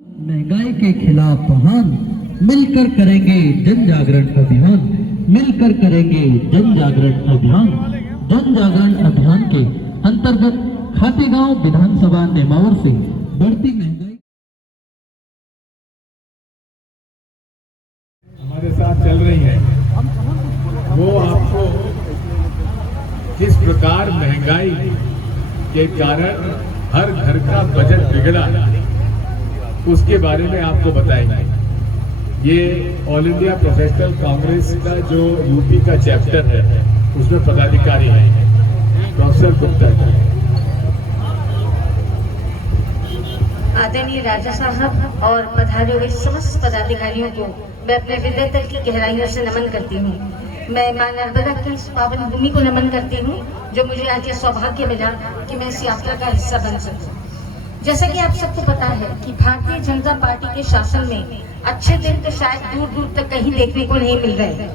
महंगाई के खिलाफ आह्वान, मिलकर करेंगे जन जागरण अभियान, मिलकर करेंगे जन जागरण अभियान। जन जागरण अभियान के अंतर्गत खातेगांव विधानसभा नेमावर से बढ़ती महंगाई हमारे साथ चल रही है, वो आपको किस प्रकार महंगाई के कारण हर घर का बजट बिगड़ा उसके बारे में आपको बताएंगे। ये ऑल इंडिया प्रोफेशनल कांग्रेस का जो यूपी का चैप्टर है उसमें पदाधिकारी हैं प्रोफेसर गुप्ता जी। आदरणीय राजा साहब और पधारे हुए समस्त पदाधिकारियों को मैं अपने हृदय तल की गहराइयों से नमन करती हूँ। मैं मां नर्मदा की इस पावन भूमि को नमन करती हूँ जो मुझे आज ये सौभाग्य मिला कि मैं इस यात्रा का हिस्सा बन सकूं। जैसा कि आप सबको पता है कि भारतीय जनता पार्टी के शासन में अच्छे दिन तो शायद दूर दूर तक कहीं देखने को नहीं मिल रहे।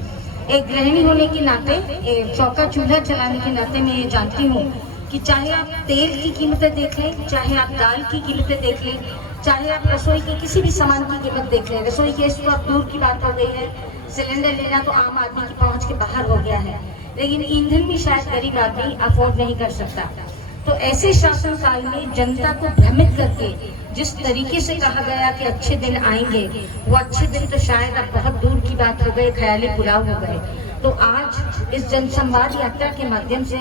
एक गृहिणी होने के नाते, एक चौका चूल्हा चलाने के नाते मैं ये जानती हूँ कि चाहे आप तेल की कीमतें देख लें, चाहे आप दाल की कीमतें देख लें, चाहे आप रसोई के किसी भी सामान की कीमत देख लें, रसोई गैस तो अब दूर की बात हो गई है, सिलेंडर लेना तो आम आदमी की पहुंच के बाहर हो गया है, लेकिन ईंधन भी शायद गरीब आदमी अफोर्ड नहीं कर सकता। तो ऐसे शासन काल में जनता को भ्रमित करके जिस तरीके से कहा गया कि अच्छे दिन आएंगे, वो अच्छे दिन तो शायद अब बहुत दूर की बात हो गई, ख्याली पुलाव हो गए। तो आज इस जनसंवाद यात्रा के माध्यम से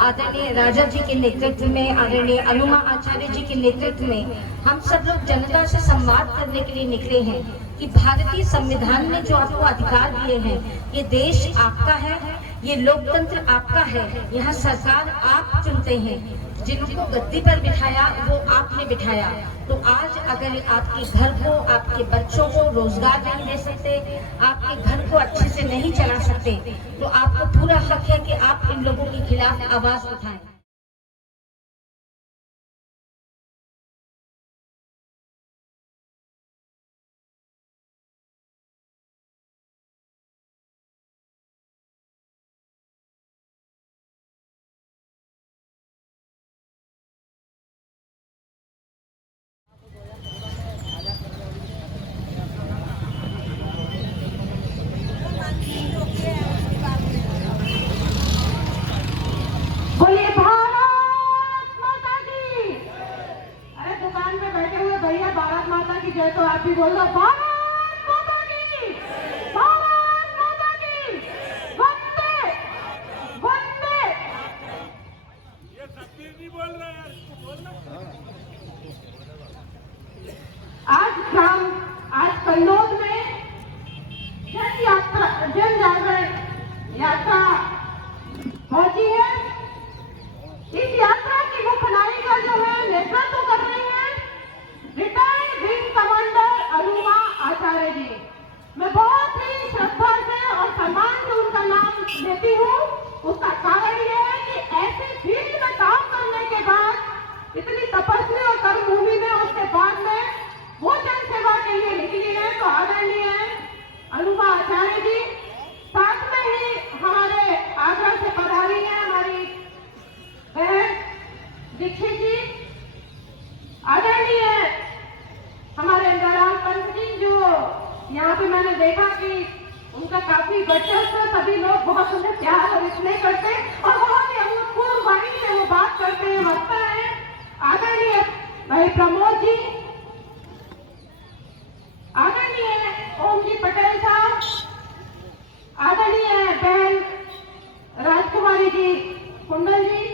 आदरणीय राजा जी के नेतृत्व में, आदरणीय अनुमा आचार्य जी के नेतृत्व में हम सब लोग जनता से संवाद करने के लिए निकले हैं कि भारतीय संविधान ने जो आपको अधिकार दिए हैं, ये देश आपका है, ये लोकतंत्र आपका है, यहाँ सरकार आप चुनते हैं, जिनको गद्दी पर बिठाया वो आपने बिठाया। तो आज अगर आपके घर को, आपके बच्चों को रोजगार नहीं दे सकते, आपके घर को अच्छे से नहीं चला सकते, तो आपको पूरा हक है कि आप इन लोगों के खिलाफ आवाज उठाएं। बोलिए भारत माता की। अरे दुकान पे बैठे हुए भैया भारत माता की जय तो आप भी बोल दो, भारत माता की, भारत माता की, वंदे वंदे। ये सत्य नहीं बोल रहा है, इसको बोलना। आज कन्नौज में जन जागरण यात्रा पहुंची है। इस यात्रा की मुख्य नायिका जो है नेतृत्व कर रही है रिटायर्ड विंग कमांडर अनुमा आचार्य जी। मैं बहुत ही श्रद्धा से और सम्मान से उनका नाम लेती हूँ। उसका कारण यह है कि ऐसे फील्ड में काम करने के बाद, इतनी तपस्वी और कर्म भूमि में, उसके बाद में वो जन सेवा के लिए निकली है। तो आदरणीय अनुमा आचार्य जी, साथ में ही हमारे आगरा से पधारी है हमारी बहन दीक्षित जी, आदरणीय हमारे इंद्रलाल पंत जी, जो यहाँ पे मैंने देखा कि उनका काफी वर्चस्व, सभी लोग बहुत उन्हें प्यार और स्नेह करते और बहुत ही अभूतपूर्व वाणी में वो बात करते हैं, वक्ता है। आदरणीय भाई प्रमोद जी, आदरणीय ओम जी पटेल साहब, आदरणीय बहन राजकुमारी जी कुंडल जी,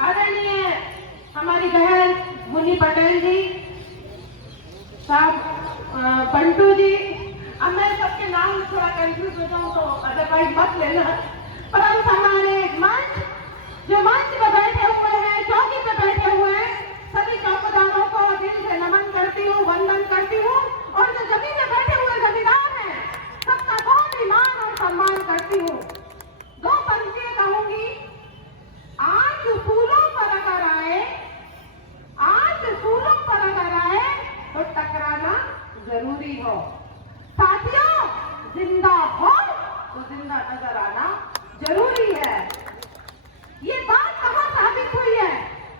आदरणीय हमारी बहन मुन्नी पटेल जी साहब, बंटू जी। अब मैं सबके नाम थोड़ा कंफ्यूज हो जाऊं तो अदरवाइज मत लेना। परंतु हमारे मंच पर बैठे हुए हैं, चौकी पे बैठे हुए हैं, सभी चौकीदारों को दिल से नमन करती हूँ, वंदन करती हूँ। और जो जमीन में बैठे हुए जमींदार हैं, सबका बहुत ही मान और सम्मान करती हूँ। दो पंक्तियां कहूंगी। आज उसूलों पर अगर आए, आज उसूलों पर अगर आए तो टकराना जरूरी हो। साथियों, जिंदा हो तो जिंदा नजर आना जरूरी है। ये बात कहाँ साबित हुई है?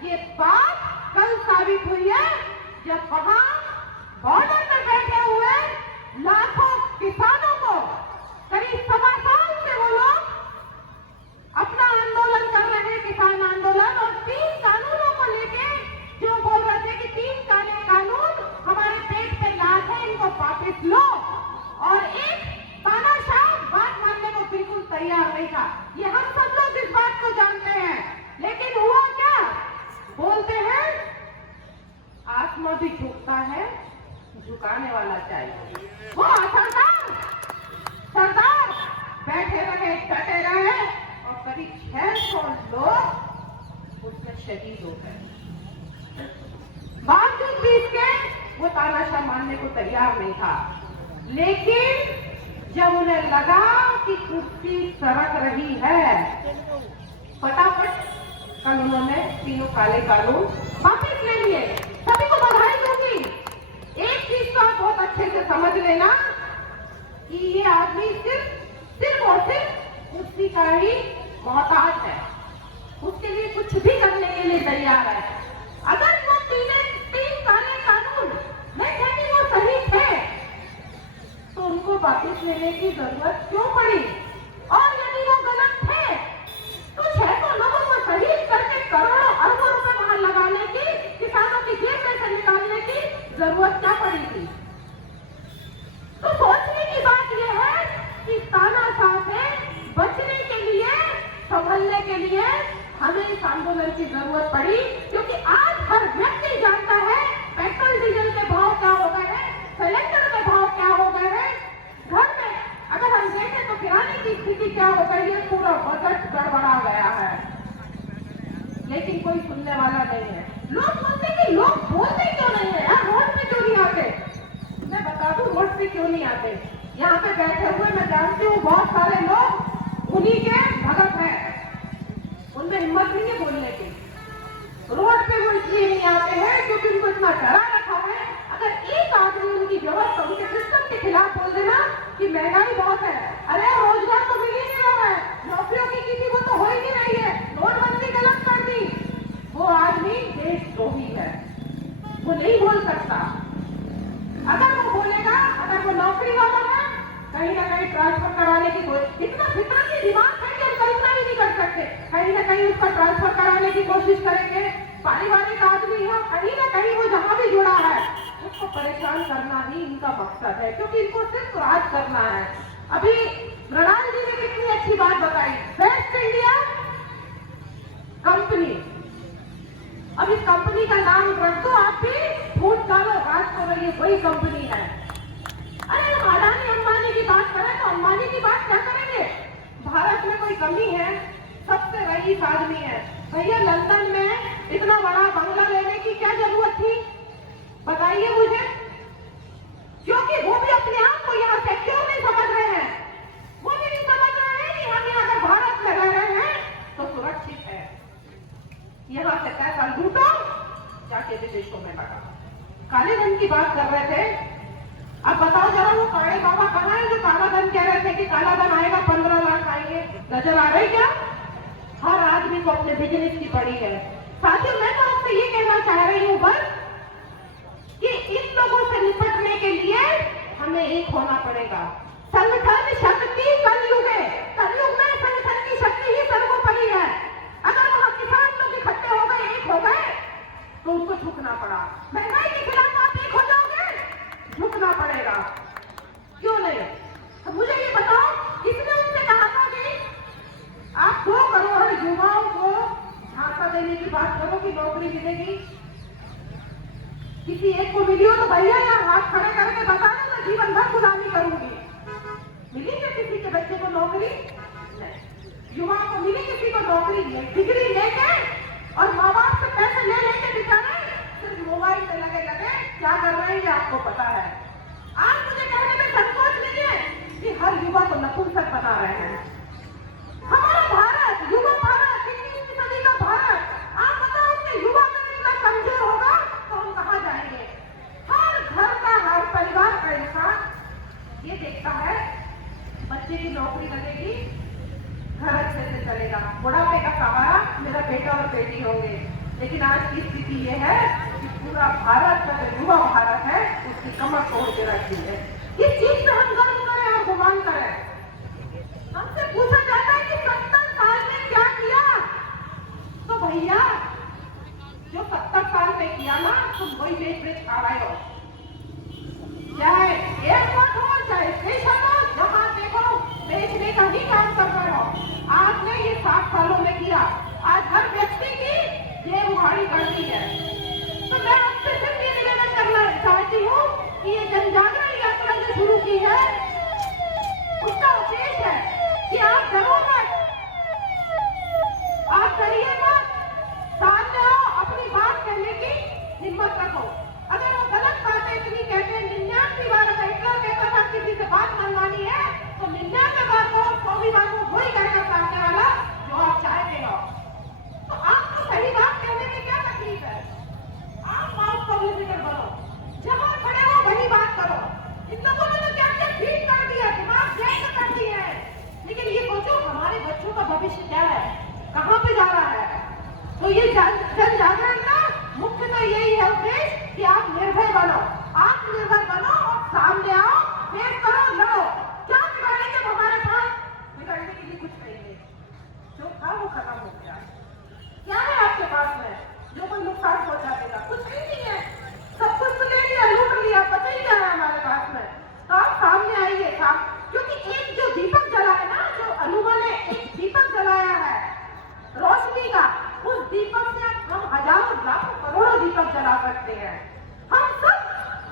ये बात कल साबित हुई है जब वहां नहीं था। ये हम सब लोग इस बात को जानते हैं। लेकिन हुआ क्या? बोलते हैं आसमां भी झुकता है, झुकाने वाला चाहिए। वो सरदार बैठे रहे, डटे रहे और करीब 600 लोग उसमें शहीद हो गए। बावजूद भी इसके वो तानाशाह मानने को तैयार नहीं था। लेकिन जब उन्हें लगा कि कुर्सी सरक रही है, फटाफट कल उन्होंने तीनों काले कानून वापस ले लिए। सभी को बधाई दूंगी। एक चीज तो आप बहुत अच्छे से समझ लेना कि ये आदमी सिर्फ और सिर्फ कुर्सी का ही मोहताज है। उसके लिए कुछ भी करने के लिए तैयार है। अगर वो तीन काले कानून नहीं थे कि वो सही थे, तो उनको वापस लेने की जरूरत क्यों पड़ी? और यदि वो गलत थे, तो 600 लोगों को शहीद करके करोड़ों अरबों रुपए वहां लगाने की, किसानों की जेब में से निकालने की जरूरत क्या पड़ी थी? तो सोचने की बात यह है कि तानाशाह से बचने के लिए, संभलने के लिए हमें इस आंदोलन की जरूरत पड़ी। क्योंकि आज हर व्यक्ति जानता है पेट्रोल डीजल के भाव क्या हो गए हैं, सिलेंडर के भाव क्या हो गए हैं। घर में अगर हम देखें तो किराने की स्थिति क्या हो गई है, पूरा बजट गड़बड़ा गया है। लेकिन कोई सुनने वाला नहीं है। लोग बोलते कि लोग बोलते क्यों नहीं है यार, रोड पे क्यों नहीं आते? मैं बता दूं रोड पे क्यों नहीं आते। यहाँ पे बैठे हुए मैं जानती हूँ बहुत सारे लोग उन्हीं के भगत हैं, उनमें हिम्मत नहीं है बोलने की। रोड पे वो इसलिए नहीं आते हैं क्योंकि उनको इतना डरा रखा है। अगर एक आदमी उनकी व्यवस्था, उनके सिस्टम के खिलाफ बोल देना कि महंगाई बहुत है, अरे रोजगार तो मिल ही नहीं रहा है, नौकरियों की किसी को तो हो ही नहीं रही है, नोटबंदी गलत कर दी, वो आदमी देशद्रोही है, वो नहीं बोल सकता। अगर वो बोलेगा, अगर वो नौकरी वाला है, कहीं ना कहीं ट्रांसफर कराने की कोई इतना फिक्र की दिमाग है कि हम कल्पना ही नहीं कर सकते। कहीं ना कहीं उसका ट्रांसफर कराने की कोशिश करेंगे। पारिवारिक आदमी है, कहीं ना कहीं वो जहां भी जुड़ा है उसको परेशान करना ही इनका मकसद है, क्योंकि इनको सिर्फ राज करना है। अभी मृणाल जी ने कितनी अच्छी बात बताई, वेस्ट इंडिया कंपनी। अब इस कंपनी का नाम रख दो आप भी, फूट डालो, राज करो, ये वही कंपनी है। अरे हम अडानी अंबानी की बात करें तो अंबानी की बात क्या करेंगे? भारत में कोई कमी है, सबसे रईस आदमी है। भैया लंदन में इतना बड़ा बंगला लेने की क्या जरूरत थी? बताइए मुझे। क्योंकि वो भी अपने आप को यहाँ से क्यों नहीं समझ रहे हैं? वो भी नहीं समझ रहे हैं कि हम यहाँ अगर भारत में रह रहे हैं तो सुरक्षित है। यहाँ से पैसा लूटो, जाके विदेशों में लगा। काले धन की बात कर रहे थे। अब बताओ जरा वो काले बाबा कहाँ है जो काला धन कह रहे थे कि काला धन आएगा, 15 लाख आएंगे? नजर आ रही क्या? हर आदमी को अपने बिजनेस की पड़ी है। साथियों, मैं तो आपसे ये कहना चाह रही हूँ बस कि इन लोगों से निपटने के लिए हमें एक होना पड़ेगा। संगठन शक्ति कलयुग है, कलयुग में संगठन की शक्ति ही सर्वोपरि है। अगर वहां किसान लोग इकट्ठे हो गए, एक हो गए, तो उनको झुकना पड़ा। महंगाई के खिलाफ आप एक हो जाओगे, झुकना पड़ेगा। क्यों नहीं? तो मुझे ये बताओ, किसने उनसे कहा था कि आप 2 करोड़ युवाओं को झांसा देने की बात करो कि नौकरी मिलेगी? किसी एक को मिली हो तो भैया यार हाथ खड़े करके बता दो, मैं जीवन भर गुलामी करूंगी। मिली क्या किसी के बच्चे को नौकरी? नहीं। युवा को मिली किसी को नौकरी? डिग्री लेके और माँ बाप से पैसे ले लेके बेचारे सिर्फ मोबाइल पे लगे क्या कर रहे हैं ये आपको पता है। आज मुझे कहने में संकोच नहीं है कि हर युवा को नपुंसक बना रहे हैं। हमारा भारत, युवा भारत, 21वीं सदी का भारत, आप बताओ कि युवा अगर इतना कमजोर होगा तो हम कहाँ जाएंगे? हर घर का, हर परिवार का इंसान ये देखता है बच्चे की नौकरी लगेगी, घर अच्छे से चलेगा, बुढ़ापे का सहारा मेरा बेटा और बेटी होंगे। लेकिन आज की स्थिति ये है कि पूरा भारत का जो युवा भारत है उसकी कमर तोड़ के रखी है। इस चीज पे हम गर्व करें और गुमान करें। हमसे पूछा जाता है कि 70 साल में क्या किया? तो भैया जो 70 साल में किया ना, तुम वही बेच खा रहे हो। चाहे एयरपोर्ट हो, चाहे स्टेशन हो, जहाँ देखो बेचने का ही काम कर रहे हो। आपने ये 7 सालों में किया। आज हर व्यक्ति की जेब उखाड़ी पड़ती है। तो मैं आपसे सिर्फ ये निवेदन करना चाहती हूँ कि ये जन जागरण यात्रा जो शुरू की है उसका उद्देश्य है कि आप डरो मत, आप डरिए मत, सामने आओ, अपनी बात कहने की हिम्मत रखो। अगर वो गलत बातें इतनी कहते हैं, 99 बार अगर इतना कहता था किसी से बात मनवानी है तो 99 बार को 100 बार को वही कहकर सामने वाला जो आप चाहते हो। तो आपको सही बात कहने में क्या तकलीफ है? आप माउथ पब्लिसिटर बनो, जहां खड़े हो वही बात करो। इन लोगों ने तो क्या क्या ठीक कर दिया, दिमाग जैसे कर दिए हैं, लेकिन ये सोचो हमारे बच्चों का भविष्य क्या है, कहाँ पे जा रहा है। तो ये जन जागरण का मुख्य तो यही है उद्देश्य कि आप निर्भय बनो, आत्मनिर्भर बनो और सामने आओ, फेस करो, लड़ो। क्या बिगाड़े जब हमारे पास बिगड़ने के लिए कुछ नहीं है, जो था वो खत्म हो गया। क्या है आपके पास में जो कोई नुकसान पहुंचा देगा? कुछ भी नहीं है, सब कुछ तो ले लिया, लूट लिया, पता ही क्या है हमारे पास में। तो आप सामने आइए, क्योंकि एक जो दीपक जला है ना, जो अनुमा ने एक दीपक जलाया है रोशनी का, उस दीपक से हम हजारों लाखों करोड़ों दीपक जला सकते हैं। हम सब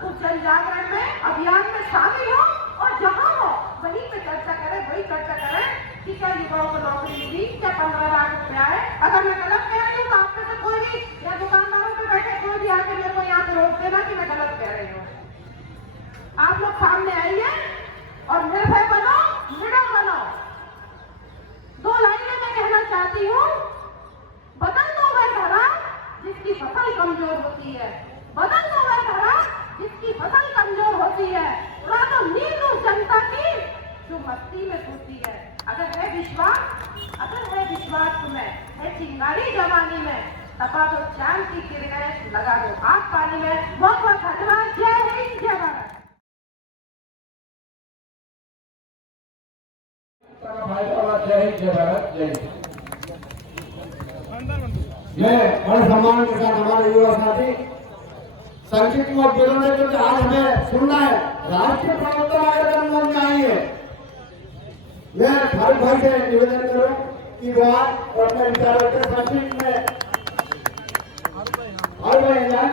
उस जन जागरण में अभियान में शामिल हो और जहां हो वहीं पे चर्चा करें, वही चर्चा करें कि क्या युवाओं को नौकरी मिली, क्या 15 लाख रुपया है। अगर मैं गलत कह रही हूँ तो आप में से कोई भी या दुकानदारों पे बैठे कोई भी आके मेरे को यहाँ पे रोक देना कि मैं गलत कह रही हूँ। आप लोग सामने आइए और निर्भय बनो, निडर बनो। 2 लाइनें मैं कहना चाहती हूँ। बदल दो वह धरा जिसकी फसल कमजोर होती है, बदल दो वह धरा जिसकी फसल कमजोर होती है, उड़ा दो नींद उस जनता की जो मस्ती में सोती है। अगर है विश्वास तुम्हें, है चिंगारी जवानी में, तपा दो चांद की किरणें, लगा दो आग पानी में। बहुत बहुत धन्यवाद। जय हिंद, जय भारत। जय हिंद, जय भारत, जय हिंद। मैं बड़े सम्मान के साथ हमारे युवा साथी संक्षिप्त में बोलने क्योंकि आज हमें सुनना है राष्ट्रीय प्रवक्ता कार्यक्रम में आइए। मैं फारूक भाई से निवेदन करूं कि वो और अपने विचारों के संक्षिप्त में और भाई क्या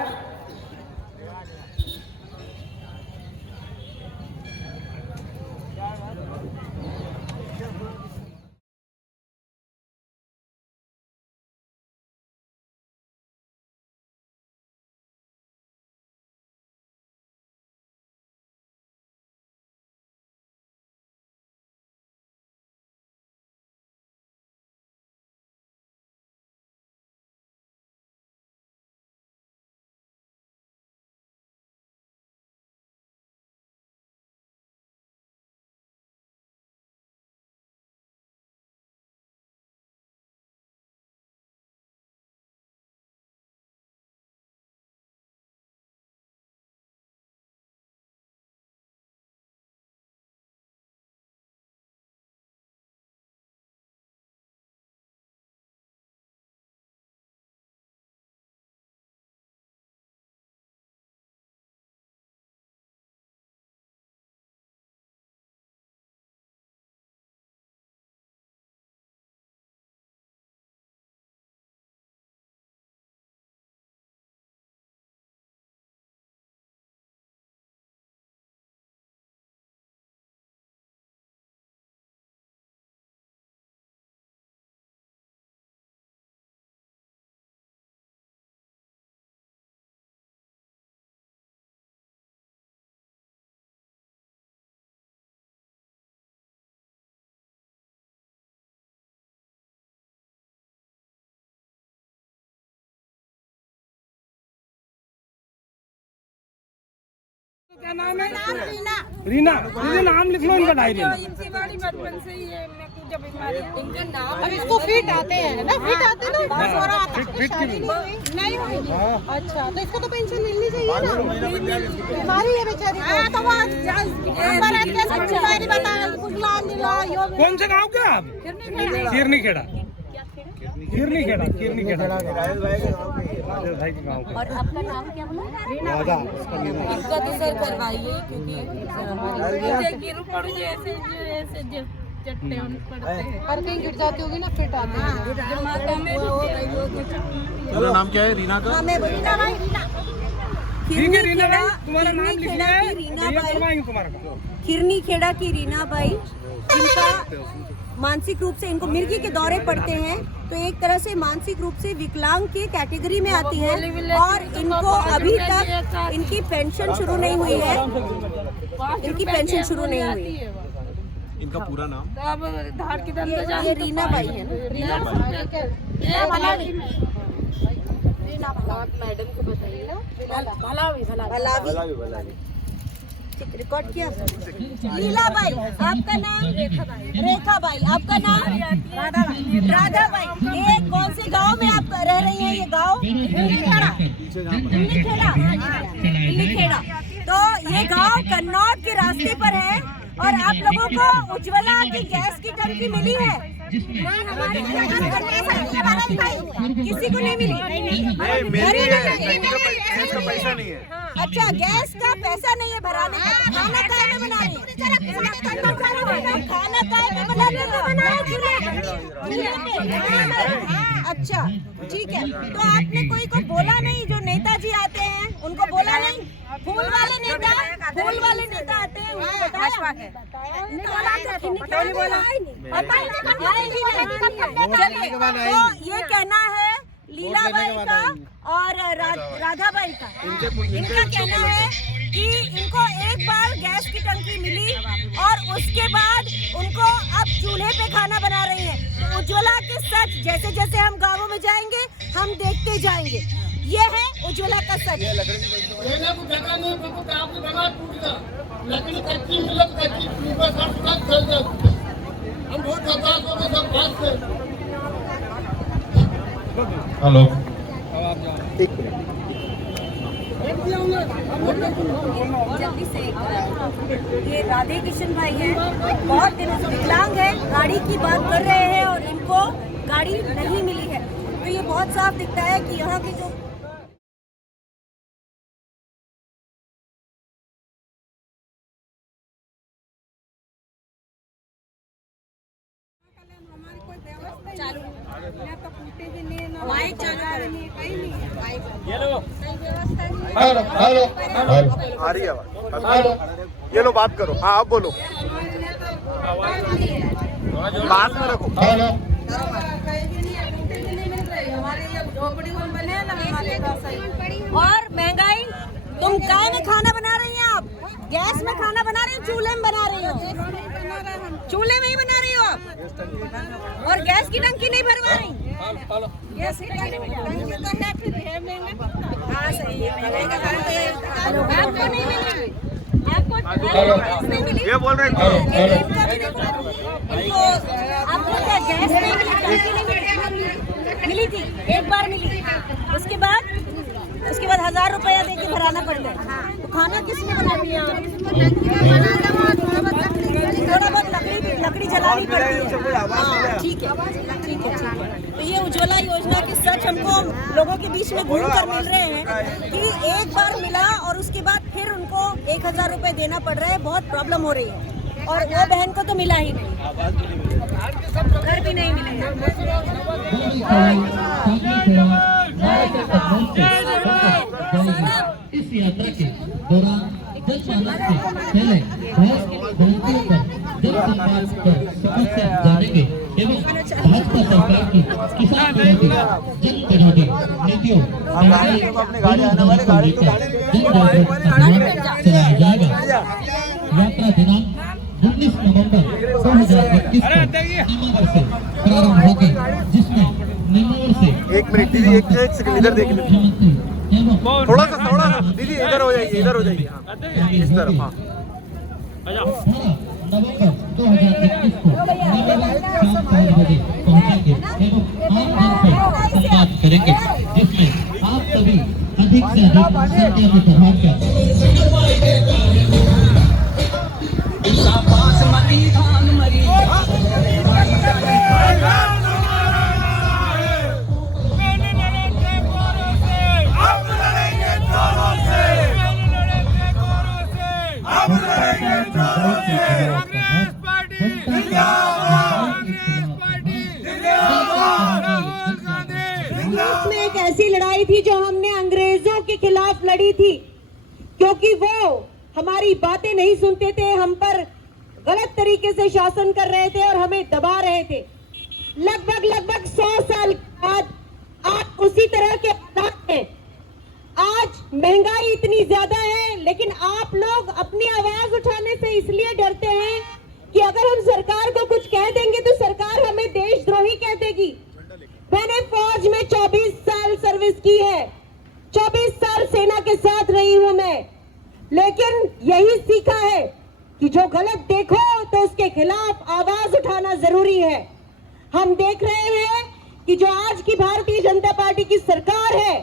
नाम है? रीना। दीदी नाम लिख लो इनका डायरी में। इनकी बड़ी बचपन से ही है, मैं कुछ बीमारी इनका नाम। अब इसको फिट आते हैं ना, फिट आते ना, बहुत सारा आता है। शादी नहीं हुई। अच्छा, तो इसको तो पेंशन मिलनी चाहिए ना, बीमारी है बेचारी को। तो वो बीमारी बता कौन से गाँव के आप? खीरनी खेड़ा। भाई के गाँव। और आपका नाम क्या बोला? इनका तो सर करवाइए क्योंकि चट्टे पड़ते हैं और कहीं गिर जाती होगी ना फिट आते हैं। मेरा नाम क्या है? रीना का? ठीक है रीना भाई, तुम्हारा नाम लिखना है, करवाएंगे तुम्हारा। खिरनी खेड़ा की रीना बाई, जिनका मानसिक रूप से इनको मिर्गी के दौरे पड़ते हैं, तो एक तरह से मानसिक रूप से विकलांग की कैटेगरी में आती है और इनको अभी तक इनकी पेंशन शुरू नहीं हुई है। इनकी पेंशन शुरू नहीं हुई। इनका पूरा नाम? अब धार की दम ये रीना बाई है ना? मैडम को बताइए ना। भलावी ठीक, रिकॉर्ड किया। लीला बाई, आपका नाम? रेखा बाई, आपका नाम? राधा बाई। ये कौन से गांव में आप रह रही हैं? ये गांव खेड़ा। तो ये गांव कन्नौज के रास्ते पर है और आप लोगों को उज्ज्वला की गैस की टंकी मिली है? किसी को नहीं मिली? पैसा नहीं है। अच्छा, गैस का पैसा नहीं है भराने का। खाना काय में बना रही है? खाना काय में बनाने का? अच्छा ठीक है, तो आपने कोई को बोला नहीं? जो नेताजी आते हैं उनको बोला नहीं? फूल वाले नेता आते हैं, उनको बताया? तो ये कहना है लीलाबाई का और राधाबाई का। इनका कहना है कि इनको एक बार गैस की टंकी मिली और उसके बाद उनको अब चूल्हे पे खाना बना रही हैं। तो उज्ज्वला के सच जैसे जैसे हम गांवों में जाएंगे हम देखते जाएंगे। ये है उज्ज्वला का सच। हेलो, जल्दी से ये राधे किशन भाई हैं, बहुत दिनों से विकलांग है, गाड़ी की बात कर रहे हैं और इनको गाड़ी नहीं मिली है। तो ये बहुत साफ दिखता है कि यहाँ की जो हेलो, आ रही है आवाज? ये लो, बात करो। हाँ, आप बोलो, बात में रखो। हेलो, और महंगाई, तुम काय में खाना बना रही हैं? आप गैस में खाना बना रही हो, चूल्हे में बना रही हो? चूल्हे में ही बना रही हो आप, और गैस की टंकी नहीं भरवा रही? गैस की टंकी करना फिर है महंगा। हाँ सही है, आपको नहीं मिली? आपको नहीं मिली? ये बोल रहे हैं। आपको क्या गैस नहीं मिली, टंकी नहीं मिली थी? एक बार मिली, उसके बाद 1000 रुपया देके भराना पड़ता है। तो खाना किसने बना दिया? थोड़ा बहुत लकड़ी जलानी पड़ती है। ठीक है। तो ये उज्ज्वला योजना के सच हमको लोगों के बीच में घूम कर मिल रहे हैं कि एक बार मिला और उसके बाद फिर उनको 1000 रुपये देना पड़ रहा है। बहुत प्रॉब्लम हो रही है और वो बहन को तो मिला ही नहीं, घर भी नहीं मिलेगा। इस यात्रा के दौरान जल चालक से पहले भैंस की धरतियों पर जल संपाद पर समस्या जानेंगे एवं भाजपा सरकार की किसान विरोधी जन विरोधी नीतियों अपनी गाड़ी आने वाले गाड़ी को चलाया जाएगा। यात्रा दिनांक 19 नवंबर 2021 को नीमच से प्रारंभ होगी, जिसमें नीमच से एक मिनट दीदी, एक सेकंड इधर देखिए। थोड़ा सा दीदी इधर हो जाइए, इधर हो जाइए। हाँ, इस तरफ। हाँ, नवंबर 2021 को शाम 5 बजे पहुंचेंगे एवं आम जन से संवाद करेंगे, जिसमें आप सभी अधिक से अधिक संख्या में पहुंचकर कांग्रेस पार्टी लड़ाई थी जो हमने अंग्रेजों के खिलाफ लड़ी थी, क्योंकि वो हमारी बातें नहीं सुनते थे, हम पर गलत तरीके से शासन कर रहे थे और हमें दबा रहे थे। लगभग 100 साल बाद आज उसी तरह के हालात हैं। आज महंगाई इतनी ज्यादा है, लेकिन आप लोग अपनी आवाज उठाने से इसलिए डरते हैं कि अगर हम सरकार को कुछ कह देंगे तो सरकार हमें देशद्रोही कह देगी। मैंने फौज में 24 साल सर्विस की है, 24 साल सेना के साथ रही हूं मैं, लेकिन यही सीखा है कि जो गलत देखो तो उसके खिलाफ आवाज उठाना जरूरी है। हम देख रहे हैं कि जो आज की भारतीय जनता पार्टी की सरकार है,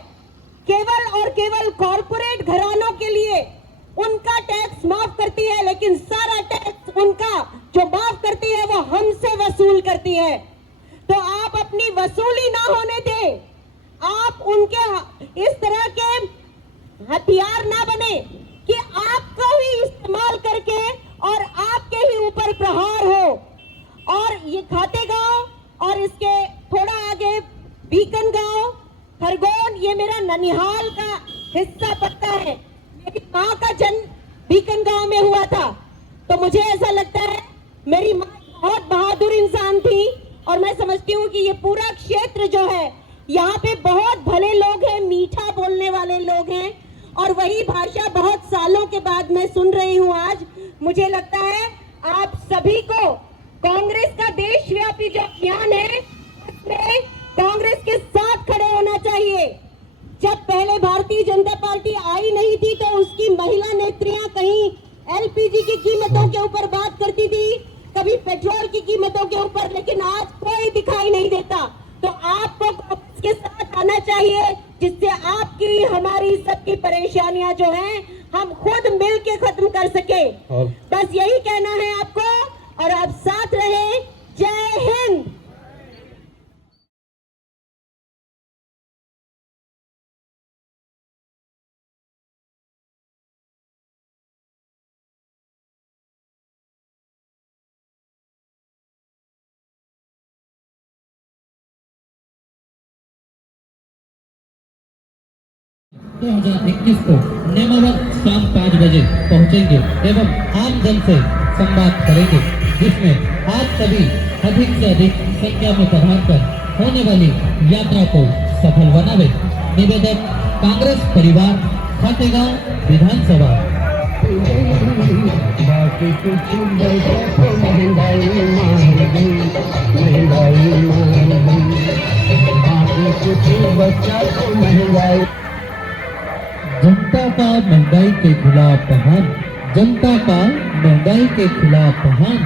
केवल और केवल कॉरपोरेट घरानों के लिए उनका टैक्स माफ करती है, लेकिन सारा टैक्स उनका जो माफ करती है वो हमसे वसूल करती है। तो आप अपनी वसूली ना होने दें, आप उनके इस तरह के हथियार ना बने कि आपको ही इस्तेमाल करके और आपके ही ऊपर प्रहार हो। और ये खाते गांव और इसके थोड़ा आगे बीकन गांव, खरगोन, ये मेरा ननिहाल का हिस्सा पड़ता है। मेरी माँ का जन्म बीकन गांव में हुआ था, तो मुझे ऐसा लगता है मेरी माँ बहुत बहादुर इंसान थी और मैं समझती हूँ कि ये पूरा क्षेत्र जो है, यहाँ पे बहुत भले लोग हैं, मीठा बोलने वाले लोग हैं और वही भाषा बहुत सालों के बाद मैं सुन रही हूँ आज। मुझे लगता है आप सभी को कांग्रेस का देशव्यापी जो अभियान है उसमें कांग्रेस के साथ खड़े होना चाहिए। जब पहले भारतीय जनता पार्टी आई नहीं थी तो उसकी महिला नेत्रियां कहीं एलपीजी की कीमतों के ऊपर बात करती थी, कभी पेट्रोल की कीमतों के ऊपर, लेकिन आज कोई दिखाई नहीं देता। तो आपको कांग्रेस के साथ आना चाहिए, जिससे आपकी हमारी सबकी परेशानियां जो हैं हम खुद मिल के खत्म कर सके। बस यही कहना है आपको, और आप साथ रहे। जय हिंद। दो 2021 को नियमावत शाम 5 बजे पहुंचेंगे एवं आम जन से संवाद करेंगे, जिसमें आप सभी अधिक से अधिक संख्या में पधारकर होने वाली यात्रा को सफल बनावे। निवेदक कांग्रेस परिवार, खातेगांव विधानसभा। बाकी कुछ महंगाई बाकी कुछ बच्चा को महंगाई। जनता का महंगाई के खिलाफ आह्वान, जनता का महंगाई के खिलाफ आह्वान।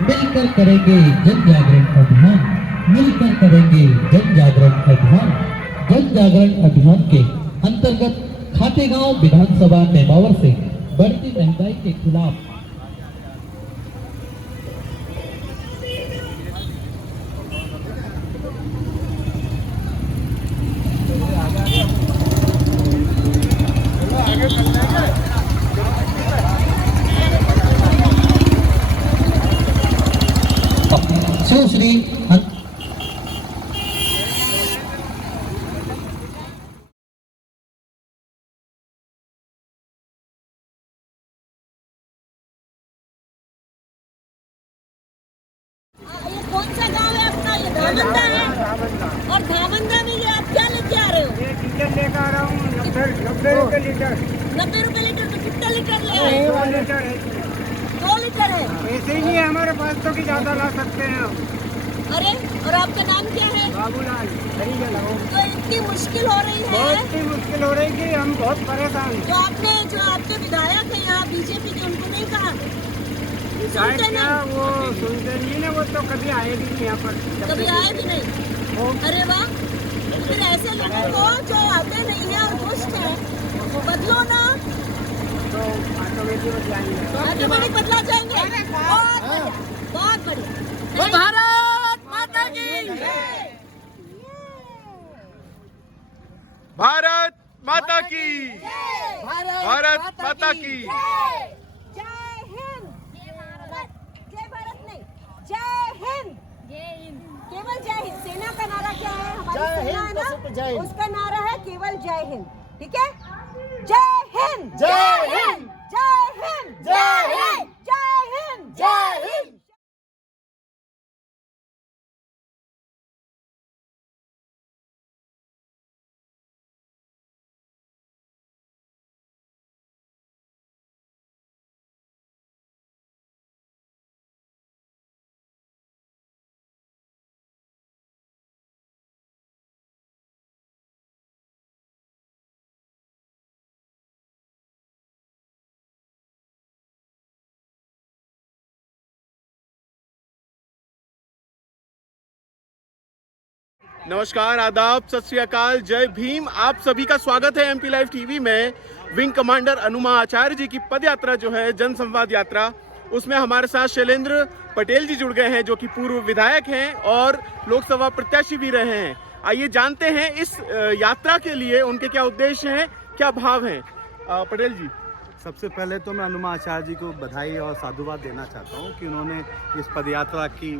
मिलकर करेंगे जन जागरण अभियान, मिलकर करेंगे जन जागरण अभियान। जन जागरण अभियान के अंतर्गत खातेगांव विधानसभा नेमावर से बढ़ती महंगाई के खिलाफ सुश्री ये कौन सा गांव है आपका? ये धामंदा है। और धामंदा में ये आप क्या लेके आ रहे हो? ये लीटर लेकर आ रहा हूँ, 90 रुपए लीटर। 90 रुपए लीटर। तो कितना लीटर ले आए? 2 लीटर है। 2 लीटर है। ऐसे ही नहीं है हमारे पास, तो कि ज्यादा ला सकते हैं हम। अरे, और आपका नाम क्या है? बाबूलाल। तो इतनी मुश्किल हो रही है, बहुत ही मुश्किल हो रही थी, हम बहुत परेशान हैं। तो आपने जो आपके विधायक है यहाँ बीजेपी के, उनको नहीं कहा? शायद सुनते क्या नहीं? वो सुनते नहीं ना, वो तो कभी आए भी नहीं यहाँ पर। कभी आए भी नहीं। अरे वाह, फिर ऐसे लोगों को जो आते नहीं है और दुष्ट है वो बदलो ना, तो ऑटोमेटिक हो जाएंगे। ऑटोमेटिक बदला जाएंगे। बहुत बढ़िया। भारत माता की जय। भारत माता की, भारत माता की। जय हिंद। जय भारत नहीं, जय हिंद। केवल जय हिंद। सेना का नारा क्या है? हमारी सेना है ना, उसका नारा है केवल केवल जय हिंद, ठीक है? जय हिंद, जय हिंद, जय हिंद, जय हिंद, जय हिंद, जय हिंद। नमस्कार, आदाब, सत श्री अकाल, जय भीम। आप सभी का स्वागत है एमपी लाइव टीवी में। विंग कमांडर अनुमा आचार्य जी की पद यात्रा जो है जन संवाद यात्रा, उसमें हमारे साथ शैलेंद्र पटेल जी जुड़ गए हैं, जो कि पूर्व विधायक हैं और लोकसभा प्रत्याशी भी रहे हैं। आइए जानते हैं इस यात्रा के लिए उनके क्या उद्देश्य हैं, क्या भाव हैं। पटेल जी, सबसे पहले तो मैं अनुमा आचार्य जी को बधाई और साधुवाद देना चाहता हूं कि उन्होंने इस पदयात्रा की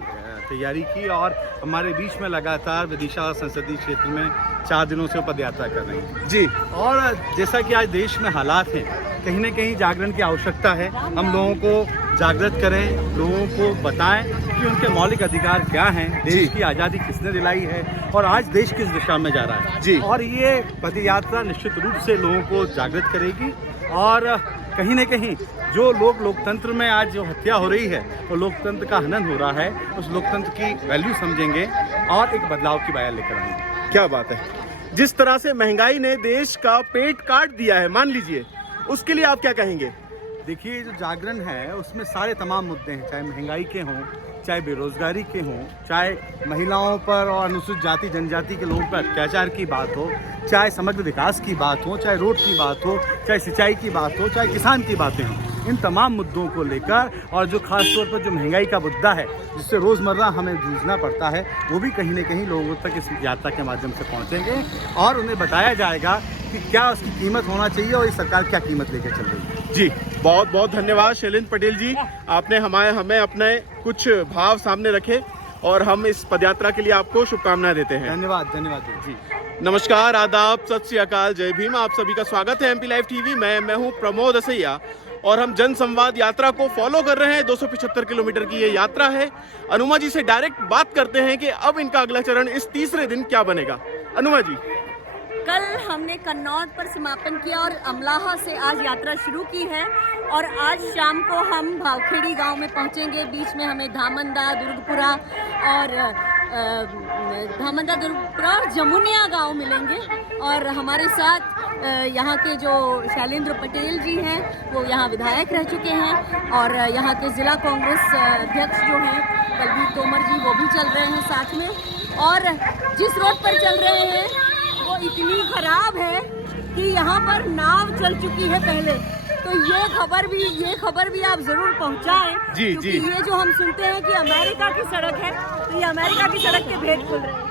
तैयारी की और हमारे बीच में लगातार विदिशा संसदीय क्षेत्र में 4 दिनों से पदयात्रा कर रहे हैं जी। और जैसा कि आज देश में हालात हैं, कहीं ना कहीं जागरण की आवश्यकता है। हम लोगों को जागृत करें, लोगों को बताएं कि उनके मौलिक अधिकार क्या हैं, देश की आज़ादी किसने दिलाई है और आज देश किस दिशा में जा रहा है जी। और ये पदयात्रा निश्चित रूप से लोगों को जागृत करेगी और कहीं न कहीं जो लोकतंत्र में आज जो हत्या हो रही है, वो लोकतंत्र का हनन हो रहा है, उस लोकतंत्र की वैल्यू समझेंगे और एक बदलाव की बयान लेकर आएंगे। क्या बात है। जिस तरह से महंगाई ने देश का पेट काट दिया है, मान लीजिए, उसके लिए आप क्या कहेंगे? देखिए, जो जागरण है उसमें सारे तमाम मुद्दे हैं, चाहे महंगाई के हों, चाहे बेरोजगारी के हों, चाहे महिलाओं पर और अनुसूचित जाति जनजाति के लोगों पर अत्याचार की बात हो, चाहे समग्र विकास की बात हो, चाहे रोड की बात हो, चाहे सिंचाई की बात हो, चाहे किसान की बातें हों, इन तमाम मुद्दों को लेकर और जो खास तौर पर जो महंगाई का मुद्दा है जिससे रोज़मर्रा हमें जूझना पड़ता है, वो भी कहीं न कहीं लोगों तक इस यात्रा के माध्यम से पहुँचेंगे और उन्हें बताया जाएगा कि क्या उसकी कीमत होना चाहिए और इस सरकार क्या कीमत लेकर चल रही है। जी, बहुत बहुत धन्यवाद शैलेंद्र पटेल जी, आपने हमें अपने कुछ भाव सामने रखे और हम इस पदयात्रा के लिए आपको शुभकामनाएं देते हैं। धन्यवाद जी। नमस्कार, आदाब, सत श्री अकाल, जय भीम। आप सभी का स्वागत है एमपी लाइव टीवी में। मैं हूं प्रमोद असैया और हम जन संवाद यात्रा को फॉलो कर रहे हैं। 275 किलोमीटर की ये यात्रा है। अनुमा जी से डायरेक्ट बात करते हैं कि अब इनका अगला चरण इस तीसरे दिन क्या बनेगा। अनुमा जी, कल हमने कन्नौज पर समापन किया और अमलाहा से आज यात्रा शुरू की है और आज शाम को हम भावखेड़ी गांव में पहुंचेंगे। बीच में हमें धामंदा, दुर्गपुरा और जमुनिया गांव मिलेंगे और हमारे साथ यहाँ के जो शैलेंद्र पटेल जी हैं, वो यहाँ विधायक रह चुके हैं और यहाँ के ज़िला कांग्रेस अध्यक्ष जो हैं बलबीर तोमर जी, वो भी चल रहे हैं साथ में। और जिस रोड पर चल रहे हैं वो इतनी खराब है कि यहाँ पर नाव चल चुकी है पहले, तो ये खबर भी आप जरूर पहुँचाएं क्योंकि ये जो हम सुनते हैं कि अमेरिका की सड़क है, तो ये अमेरिका की सड़क के भेद खुल रहे हैं।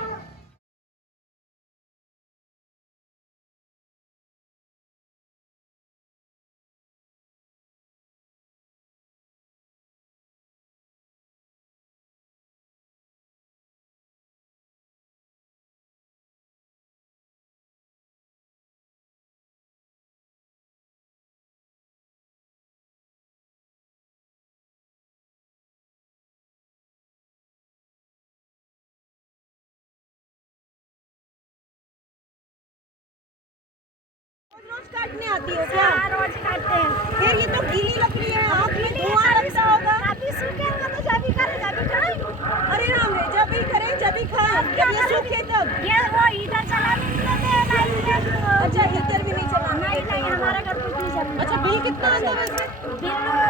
रोज काटने आती हो क्या? रोज काटते हैं। फिर ये तो गीली लकड़ी है, आँख में धुआं लगता होगा। अभी सूखेगा तो जब ही खाएं। अरे राम रे, जब ही करें जब ही खाएं। जब ये सूखे तब। ये वो हीटर चलाने नहीं देते हैं, लाइट। अच्छा, हीटर भी नहीं चला? नहीं, हमारा घर कुछ नहीं चलता। अच्छा, बिल कितना आता है वैसे? बिल वो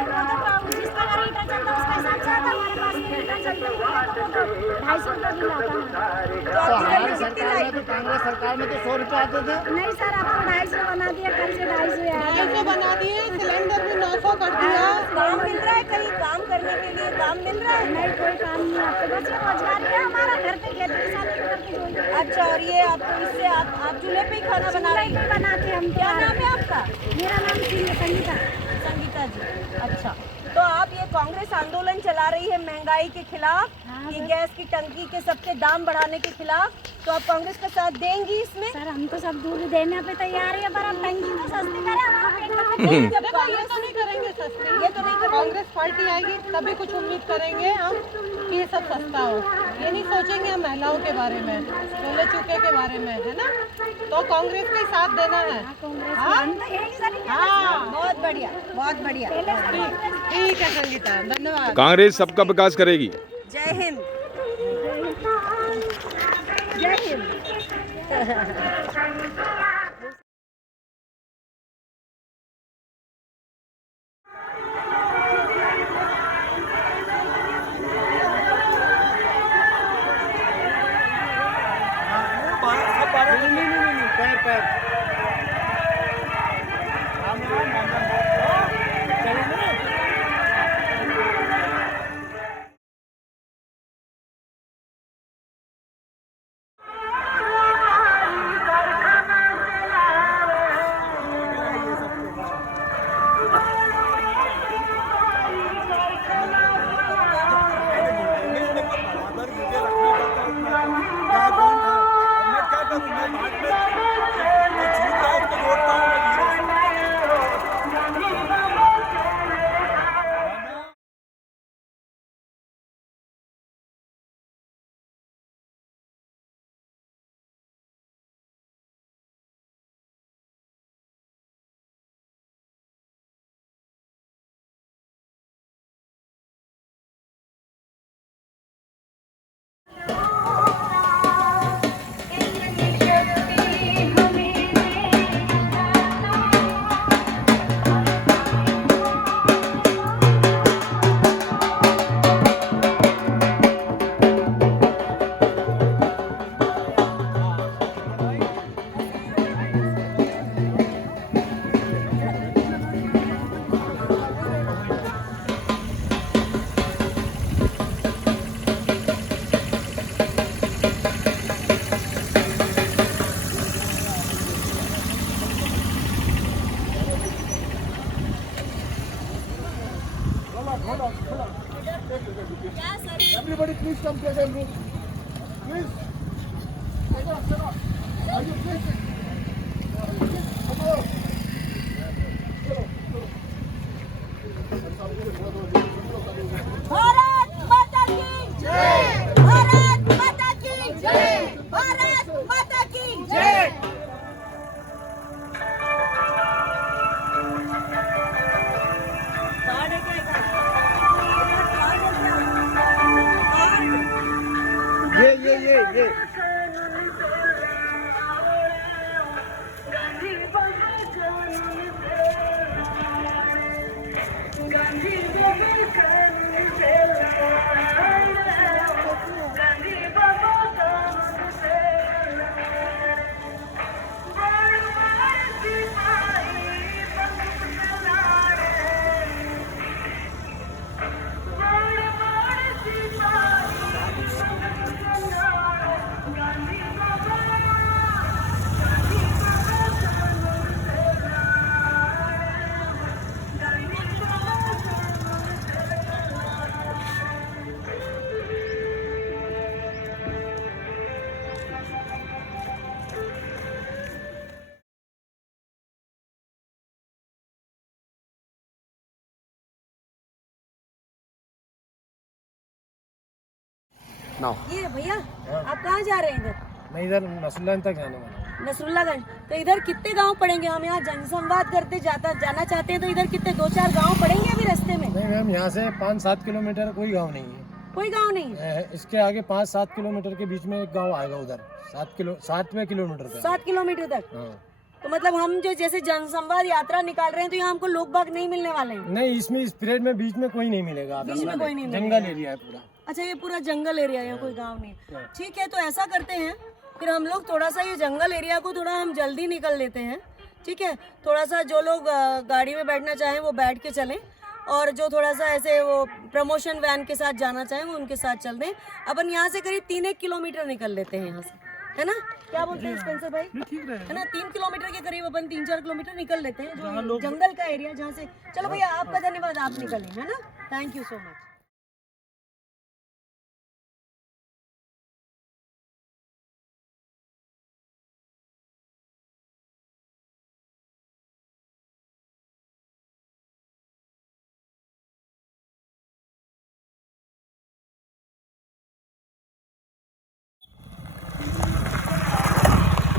तो जिसका घर हीटर चलता है उसका हिसाब से आता है। हमारे पास में हीटर चलता है तो 250 रुपये बिल आता है। तो हमारी सरकार में तो कांग्रेस सरकार में तो 100 रुपये आते थे। नहीं सर, अब तो 250 बना दिया, कल से 250 बना दिए। सिलेंडर भी 900 कर दिया। काम मिल रहा है? कहीं काम करने के लिए काम मिल रहा है? नहीं, कोई काम नहीं। आपको बस रोजगार है, हमारा घर पे खेती किसानी करके जो। अच्छा, और ये आपको इससे आप चूल्हे पे ही खाना बना रहे हैं? बनाते हम। क्या नाम है आपका? मेरा नाम संगीता जी। अच्छा, तो आप ये कांग्रेस आंदोलन चला रही है महंगाई के खिलाफ, ये गैस की टंकी के सबके दाम बढ़ाने के खिलाफ, तो आप कांग्रेस का साथ देंगी इसमें? सर हम तो सब दूध देने पे तैयार है, पर अब टंकी तो सस्ती नहीं, जब कांग्रेस तो नहीं करेंगे सस्ते, ये तो नहीं करेंगे। कांग्रेस पार्टी आएगी तभी कुछ उम्मीद करेंगे हम कि ये सब सस्ता हो। ये नहीं सोचेंगे हम महिलाओं के बारे में, चूल्हे चूके के बारे में, है ना? तो कांग्रेस का ही साथ देना है। हाँ, बहुत बढ़िया, बहुत बढ़िया। ठीक है संगीता, धन्यवाद। कांग्रेस सबका विकास करेगी। जय हिंद, जय Hind. Everybody please come to the room. Please. Are you please? Come on. Bharat माता की जय, भारत माता की जय, भारत माता की जय। ये ये भैया आप कहाँ जा रहे हैं इधर? मैं इधर नसरुल्लागंज तक जाने वाला हूँ। नसरुल्लागंज। तो इधर कितने गांव पड़ेंगे? हम यहाँ जनसंवाद करते जाना चाहते हैं, तो इधर कितने 2-4 गांव पड़ेंगे अभी रास्ते में? नहीं मैम, यहाँ से 5-7 किलोमीटर कोई गांव नहीं है। कोई गांव नहीं है? इसके आगे 5-7 किलोमीटर के बीच में एक गांव आएगा उधर, 7वें किलोमीटर पे। 7 किलोमीटर तक? हाँ। तो मतलब हम जो जैसे जनसंवाद यात्रा निकाल रहे हैं, तो यहाँ हमको लोग बाग नहीं मिलने वाले हैं? नहीं, इसमें इस पीरियड में बीच में कोई नहीं मिलेगा। बीच में कोई नहीं मिलेगा? जंगल एरिया है पूरा। अच्छा, ये पूरा जंगल एरिया है, कोई गांव नहीं। ठीक है, तो ऐसा करते हैं फिर हम लोग थोड़ा सा ये जंगल एरिया को थोड़ा हम जल्दी निकल लेते हैं। ठीक है, थोड़ा सा जो लोग गाड़ी में बैठना चाहें वो बैठ के चलें, और जो थोड़ा सा ऐसे वो प्रमोशन वैन के साथ जाना चाहें वो उनके साथ चल दें। अपन यहाँ से करीब 3-1 किलोमीटर निकल लेते हैं यहाँ से। है ना? क्या बोलते हैं स्पेंसर भाई? है ना, 3 किलोमीटर के करीब अपन 3-4 किलोमीटर निकल लेते हैं, जो जंगल का एरिया जहाँ से। चलो भैया आपका धन्यवाद, आप निकलें, है ना? Thank you so much.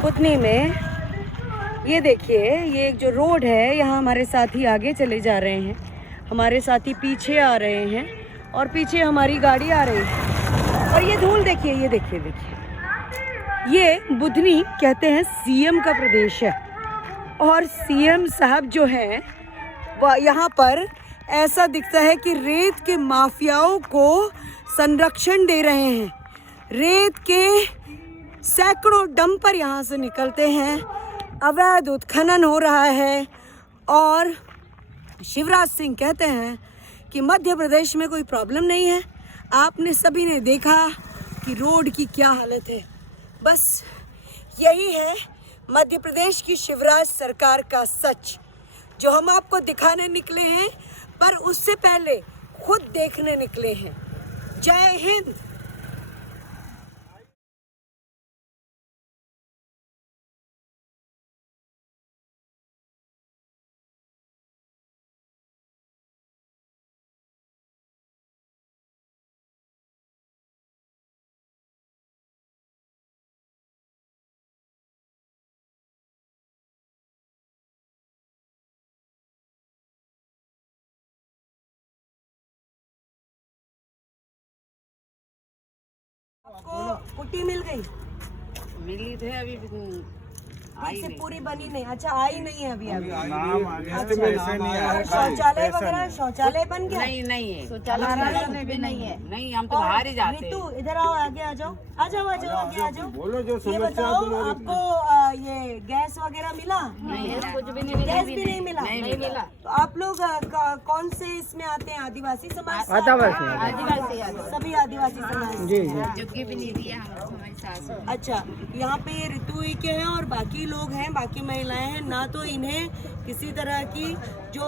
Budhni में ये देखिए, ये एक जो रोड है, यहाँ हमारे साथी आगे चले जा रहे हैं, हमारे साथी पीछे आ रहे हैं और पीछे हमारी गाड़ी आ रही है। और ये धूल देखिए, ये देखिए, देखिए, ये बुधनी कहते हैं सीएम का प्रदेश है। और सीएम साहब जो हैं यहाँ पर ऐसा दिखता है कि रेत के माफियाओं को संरक्षण दे रहे हैं। रेत के सैकड़ों डंपर यहाँ से निकलते हैं, अवैध उत्खनन हो रहा है। और शिवराज सिंह कहते हैं कि मध्य प्रदेश में कोई प्रॉब्लम नहीं है। आपने सभी ने देखा कि रोड की क्या हालत है। बस यही है मध्य प्रदेश की शिवराज सरकार का सच, जो हम आपको दिखाने निकले हैं, पर उससे पहले खुद देखने निकले हैं। जय हिंद। आपको पुट्टी मिल गई? मिली थे अभी ठीक से पूरी बनी नहीं। अच्छा, आई नहीं है अभी। अभी अच्छा, शौचालय बन गया? नहीं है शौचालय भी नहीं है। नहीं, हम तो बाहर ही जाते हैं। नीतू इधर आओ, आगे आ जाओ, आ जाओ, आ जाओ, आगे आ जाओ। बोलो जो ये बताओ, आपको ये गैस वगैरह मिला? नहीं, कुछ भी नहीं मिला। गैस भी नहीं मिला? नहीं मिला। तो आप लोग कौन से इसमें आते हैं? आदिवासी समाज? आदिवासी सभी आदिवासी समाज। चुटकी भी नहीं दिया हमारी सास। अच्छा, यहाँ पे ये ऋतु ही के हैं और बाकी लोग हैं, बाकी महिलाएं हैं। ना तो इन्हें किसी तरह की जो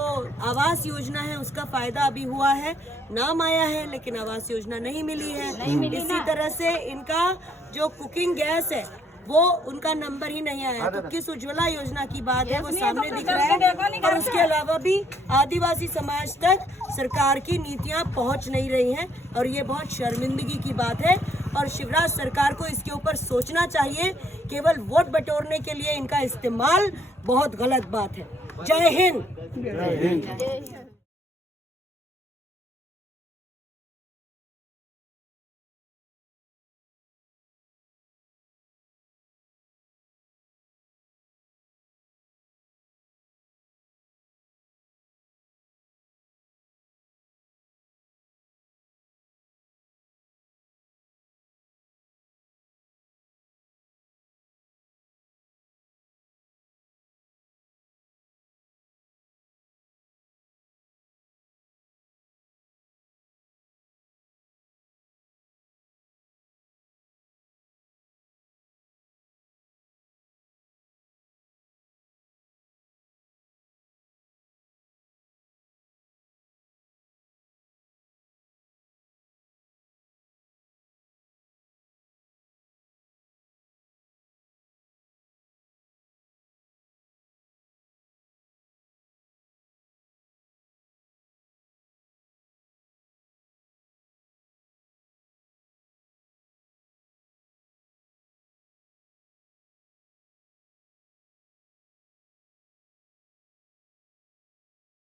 आवास योजना है उसका फायदा अभी हुआ है, नाम आया है लेकिन आवास योजना नहीं मिली है। इसी तरह से इनका जो कुकिंग गैस है वो उनका नंबर ही नहीं आया। तो किस उज्ज्वला योजना की बात है वो सामने दिख रहा है। और उसके अलावा भी आदिवासी समाज तक सरकार की नीतियां पहुंच नहीं रही हैं और ये बहुत शर्मिंदगी की बात है। और शिवराज सरकार को इसके ऊपर सोचना चाहिए। केवल वोट बटोरने के लिए इनका इस्तेमाल बहुत गलत बात है। जय हिंद।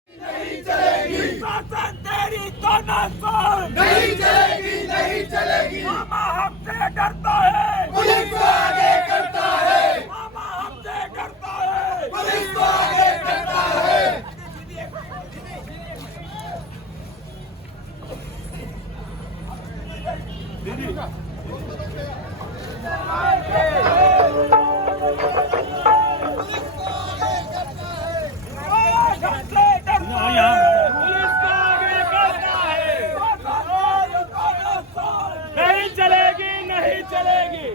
नहीं चलेगी शासन तेरी तो नहीं चलेगी, नहीं चलेगी। मामा हमसे डरता है, पुलिस को आगे करता है। मामा हमसे डरता है, पुलिस को आगे करता है। नहीं चलेगी, नहीं चलेगी।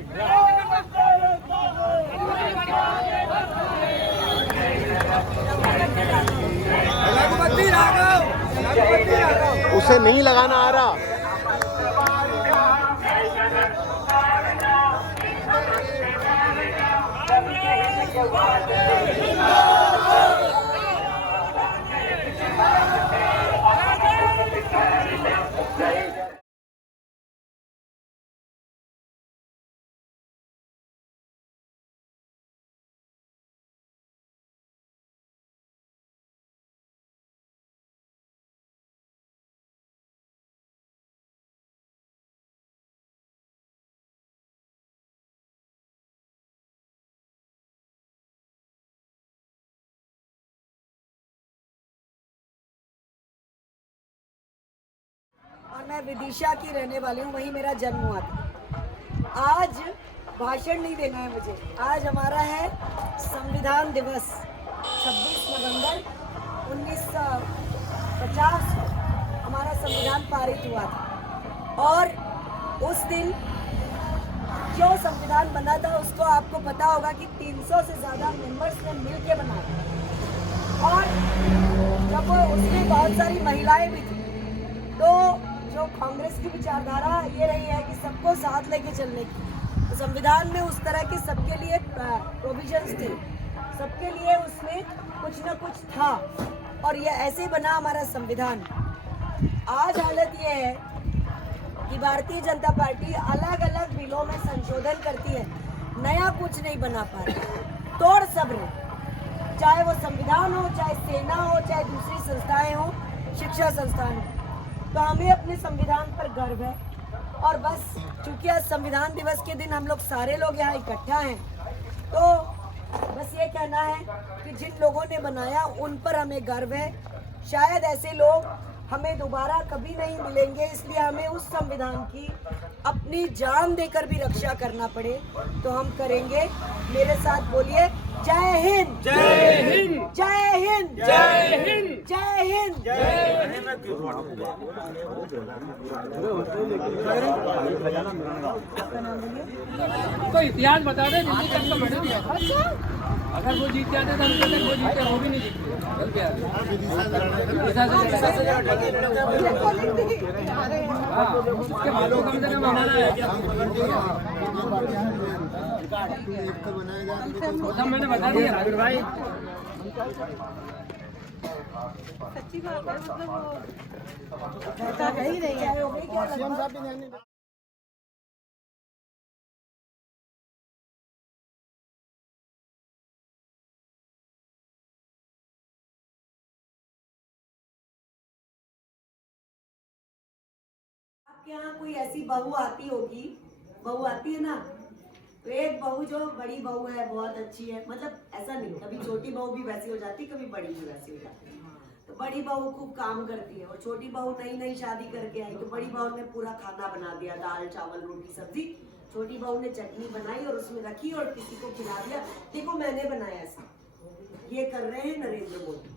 उसे नहीं लगाना आ रहा। और मैं विदिशा की रहने वाली हूँ, वहीं मेरा जन्म हुआ था। आज भाषण नहीं देना है मुझे, आज हमारा है संविधान दिवस। 26 नवंबर 1950 हमारा संविधान पारित हुआ था और उस दिन जो संविधान बना था उसको आपको पता होगा कि 300 से ज़्यादा मेंबर्स ने मिल के बनाया और जब उसमें बहुत सारी महिलाएं भी थी, तो जो कांग्रेस की विचारधारा ये रही है कि सबको साथ लेके चलने की, तो संविधान में उस तरह के सबके लिए प्रोविजंस थे, सबके लिए उसमें कुछ न कुछ था और ये ऐसे बना हमारा संविधान। आज हालत ये है कि भारतीय जनता पार्टी अलग अलग बिलों में संशोधन करती है, नया कुछ नहीं बना पा रही, तोड़ सब रहे, चाहे वो संविधान हो, चाहे सेना हो, चाहे दूसरी संस्थाएं हो, शिक्षा संस्थान हो। तो हमें अपने संविधान पर गर्व है और बस चूंकि आज संविधान दिवस के दिन हम लोग सारे लोग यहाँ इकट्ठा हैं, तो बस ये कहना है कि जिन लोगों ने बनाया उन पर हमें गर्व है। शायद ऐसे लोग हमें दोबारा कभी नहीं मिलेंगे, इसलिए हमें उस संविधान की अपनी जान देकर भी रक्षा करना पड़े तो हम करेंगे। मेरे साथ बोलिए, जय हिंद, जय हिंद, जय हिंद, जय हिंद, जय हिंद, जय हिंद। तो इतिहास बता दे दिल्ली कब का मैडम। अगर वो जीत जाते तो हम कहते वो जीते, वो भी नहीं जीते। उसके बाद कम से कम बनाना है। सब मैंने बता दिया राहुल भाई। सच्ची बात है, मतलब वो ऐसा कह ही नहीं है। आपके यहाँ कोई ऐसी बहू आती होगी, बहू आती है ना, तो एक बहू जो बड़ी बहू है बहुत अच्छी है, मतलब ऐसा नहीं, कभी छोटी बहू भी वैसी हो जाती, कभी बड़ी भी वैसी हो जाती। तो बड़ी बहू खूब काम करती है और छोटी बहू नई नई शादी करके आई, तो बड़ी बहू ने पूरा खाना बना दिया, दाल चावल रोटी सब्जी। छोटी बहू ने चटनी बनाई और उसमें रखी और किसी को खिला दिया, देखो मैंने बनाया ऐसा। ये कर रहे हैं नरेंद्र मोदी,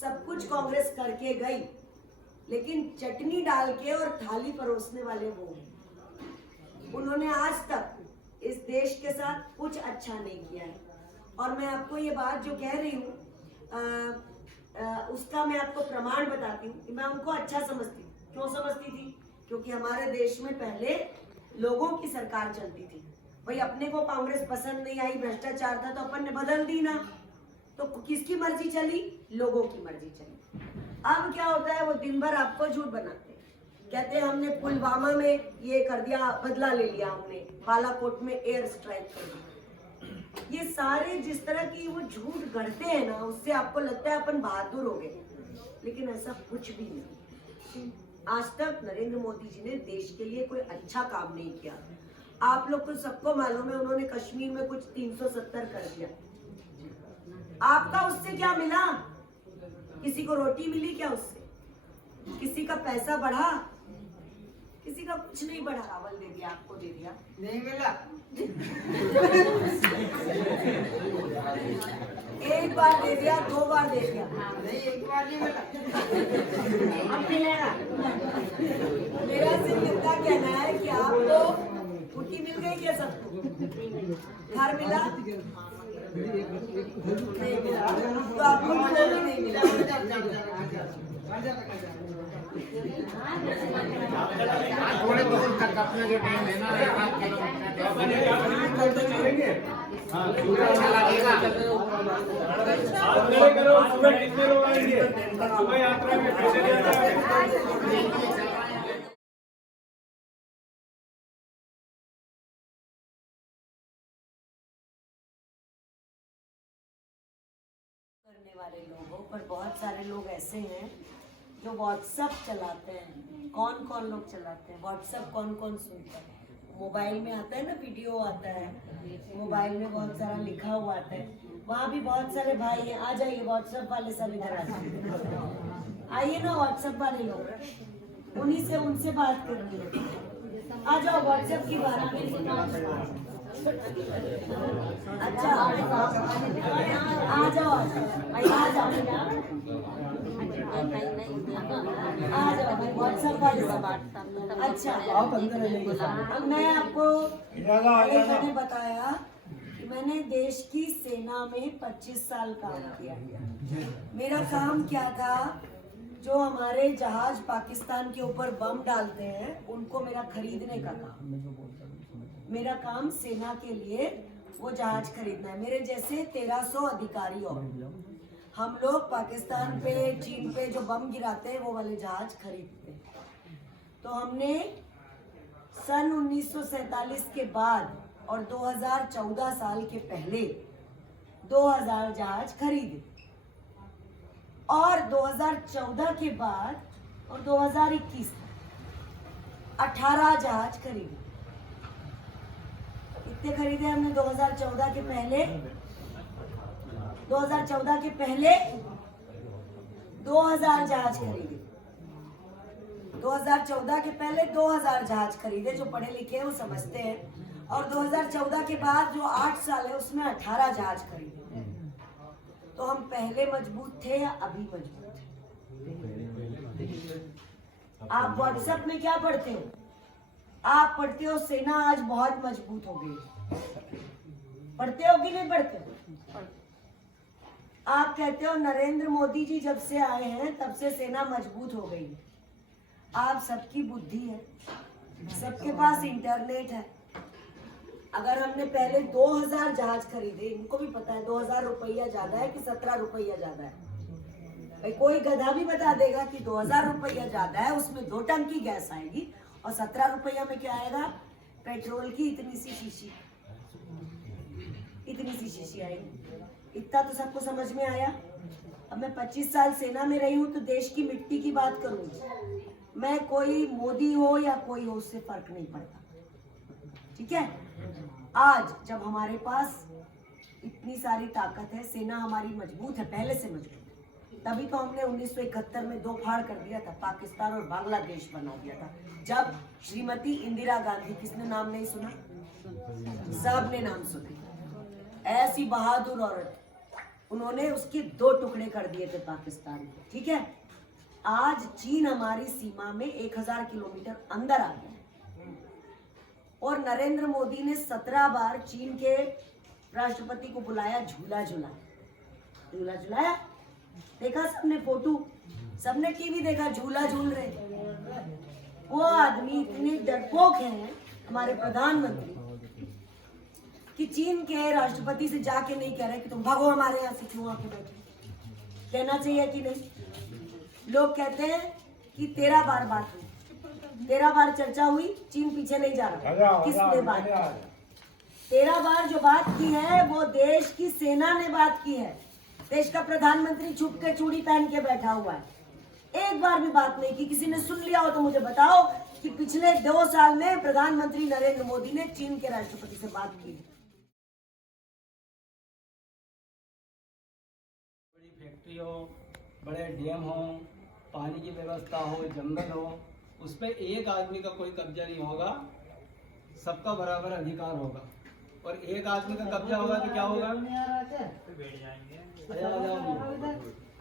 सब कुछ कांग्रेस करके गई, लेकिन चटनी डाल के और थाली परोसने वाले वो हैं। उन्होंने आज तक इस देश के साथ कुछ अच्छा नहीं किया है। और मैं आपको ये बात जो कह रही हूँ उसका मैं आपको प्रमाण बताती हूँ कि मैं उनको अच्छा समझती हूँ। क्यों समझती थी? क्योंकि हमारे देश में पहले लोगों की सरकार चलती थी। भाई अपने को कांग्रेस पसंद नहीं आई, भ्रष्टाचार था, तो अपन ने बदल दी ना, तो किसकी मर्जी चली? लोगों की मर्जी चली। अब क्या होता है, वो दिन भर आपको झूठ बनाते हैं, कहते हैं हमने पुलवामा में ये कर दिया, बदला ले लिया, हमने बालाकोट में एयर स्ट्राइक कर दिया। ये सारे जिस तरह की वो झूठ गढ़ते हैं ना, उससे आपको लगता है अपन बहादुर हो गए, लेकिन ऐसा कुछ भी नहीं। आज तक नरेंद्र मोदी जी ने देश के लिए कोई अच्छा काम नहीं किया। आप लोग को सबको मालूम है, उन्होंने कश्मीर में कुछ 370 कर दिया। आपका उससे क्या मिला? किसी को रोटी मिली क्या उससे? किसी का पैसा बढ़ा? किसी का कुछ नहीं बढ़ा। चावल दे दिया, आपको दे दिया, नहीं मिला। एक बार दे दिया, 2 बार दे दिया, नहीं एक बार नहीं मिला। अब मिलेगा। मेरा सिर्फ इतना कहना है कि आपको छुट्टी मिल गई क्या? सबको घर मिला? नहीं मिला, तो आपको नहीं मिला। थोड़े दूर तक अपना जो टाइम है ना 1 किलोमीटर चलेंगे। हाँ अच्छा लगेगा। सुबह कितने लोग आएंगे? सुबह यात्रा में कैसे जाएगा? करने वाले लोगों पर बहुत सारे लोग ऐसे हैं जो व्हाट्सएप चलाते हैं। कौन कौन लोग चलाते हैं व्हाट्सएप? कौन कौन सुनता है? मोबाइल में आता है ना, वीडियो आता है, मोबाइल में बहुत सारा लिखा हुआ आता है। वहाँ भी बहुत सारे भाई हैं। आ जाइए व्हाट्सएप वाले सब इधर आ जाइए, आइए ना व्हाट्सएप वाले लोग, उन्हीं से उनसे बात करनी है। आ जाओ व्हाट्सएप की बात। अच्छा आ जाओ भाई, आ जाओ भाई व्हाट्सएप वाले से बात। अच्छा अब मैं आपको मैंने बताया कि मैंने देश की सेना में 25 साल काम किया। मेरा काम क्या था? जो हमारे जहाज पाकिस्तान के ऊपर बम डालते हैं उनको मेरा खरीदने का काम। मेरा काम सेना के लिए वो जहाज खरीदना है। मेरे जैसे 1300 अधिकारी और हम लोग पाकिस्तान पे, चीन पे जो बम गिराते हैं वो वाले जहाज खरीदते हैं। तो हमने सन 1947 के बाद और 2014 साल के पहले 2000 जहाज खरीदे, और 2014 के बाद और 2021 तक 18 जहाज खरीदे। कितने खरीदे हमने 2014 के पहले? 2014 के पहले 2000 जहाज खरीदे। 2014 के पहले 2000 जहाज खरीदे। जो पढ़े लिखे हैं वो समझते हैं। और 2014 के बाद जो 8 साल है उसमें 18 जहाज खरीदे। तो हम पहले मजबूत थे या अभी मजबूत थे? आप व्हाट्सएप में क्या पढ़ते हो? आप पढ़ते हो सेना आज बहुत मजबूत हो गई। पढ़ते हो कि नहीं पढ़ते हो? आप कहते हो नरेंद्र मोदी जी जब से आए हैं तब से सेना मजबूत हो गई। आप सबकी बुद्धि है, सबके पास इंटरनेट है। अगर हमने पहले 2000 जहाज खरीदे, इनको भी पता है 2000 रुपया ज्यादा है कि 17 रुपया ज्यादा है। भाई कोई गधा भी बता देगा कि 2000 रुपया ज्यादा है, उसमें 2 टंकी गैस आएगी और 17 रुपया में क्या आएगा? पेट्रोल की इतनी सी शीशी आएगी। इतना तो सबको समझ में आया। अब मैं 25 साल सेना में रही हूँ तो देश की मिट्टी की बात करूंगी। मैं कोई मोदी हो या कोई हो उससे फर्क नहीं पड़ता, ठीक है। आज जब हमारे पास इतनी सारी ताकत है, सेना हमारी मजबूत है, पहले से मजबूत है, तभी तो हमने 1971 में 2 फाड़ कर दिया था, पाकिस्तान और बांग्लादेश बना दिया था। जब श्रीमती इंदिरा गांधी, किसने नाम नहीं सुना? सब ने नाम सुना। ऐसी बहादुर औरत, उन्होंने उसके 2 टुकड़े कर दिए थे पाकिस्तान के, ठीक है। आज चीन हमारी सीमा में 1000 किलोमीटर अंदर आ गया और नरेंद्र मोदी ने 17 बार चीन के राष्ट्रपति को बुलाया, झूला झुलाया। देखा सबने फोटो, सबने टीवी देखा, झूला झूल रहे। वो आदमी इतने डरपोक हैं हमारे प्रधानमंत्री कि चीन के राष्ट्रपति से जाके नहीं कह रहे कि तुम भागो हमारे यहाँ से, क्यों आके बैठे। कहना चाहिए कि नहीं? लोग कहते हैं कि 13 बार बात हुई, 13 बार चर्चा हुई, चीन पीछे नहीं जा रहा। किसने बात की? 13 बार जो बात की है वो देश की सेना ने बात की है। देश का प्रधानमंत्री छुप के चूड़ी पहन के बैठा हुआ है, एक बार भी बात नहीं की। किसी ने सुन लिया हो तो मुझे बताओ कि पिछले 2 साल में प्रधानमंत्री नरेंद्र मोदी ने चीन के राष्ट्रपति से बात की। बड़ी फैक्ट्री हो, बड़े डैम हो, पानी की व्यवस्था हो, जंगल हो, उस पर एक आदमी का कोई कब्जा नहीं होगा, सबका बराबर अधिकार होगा। और एक आदमी का कब्जा होगा तो क्या होगा?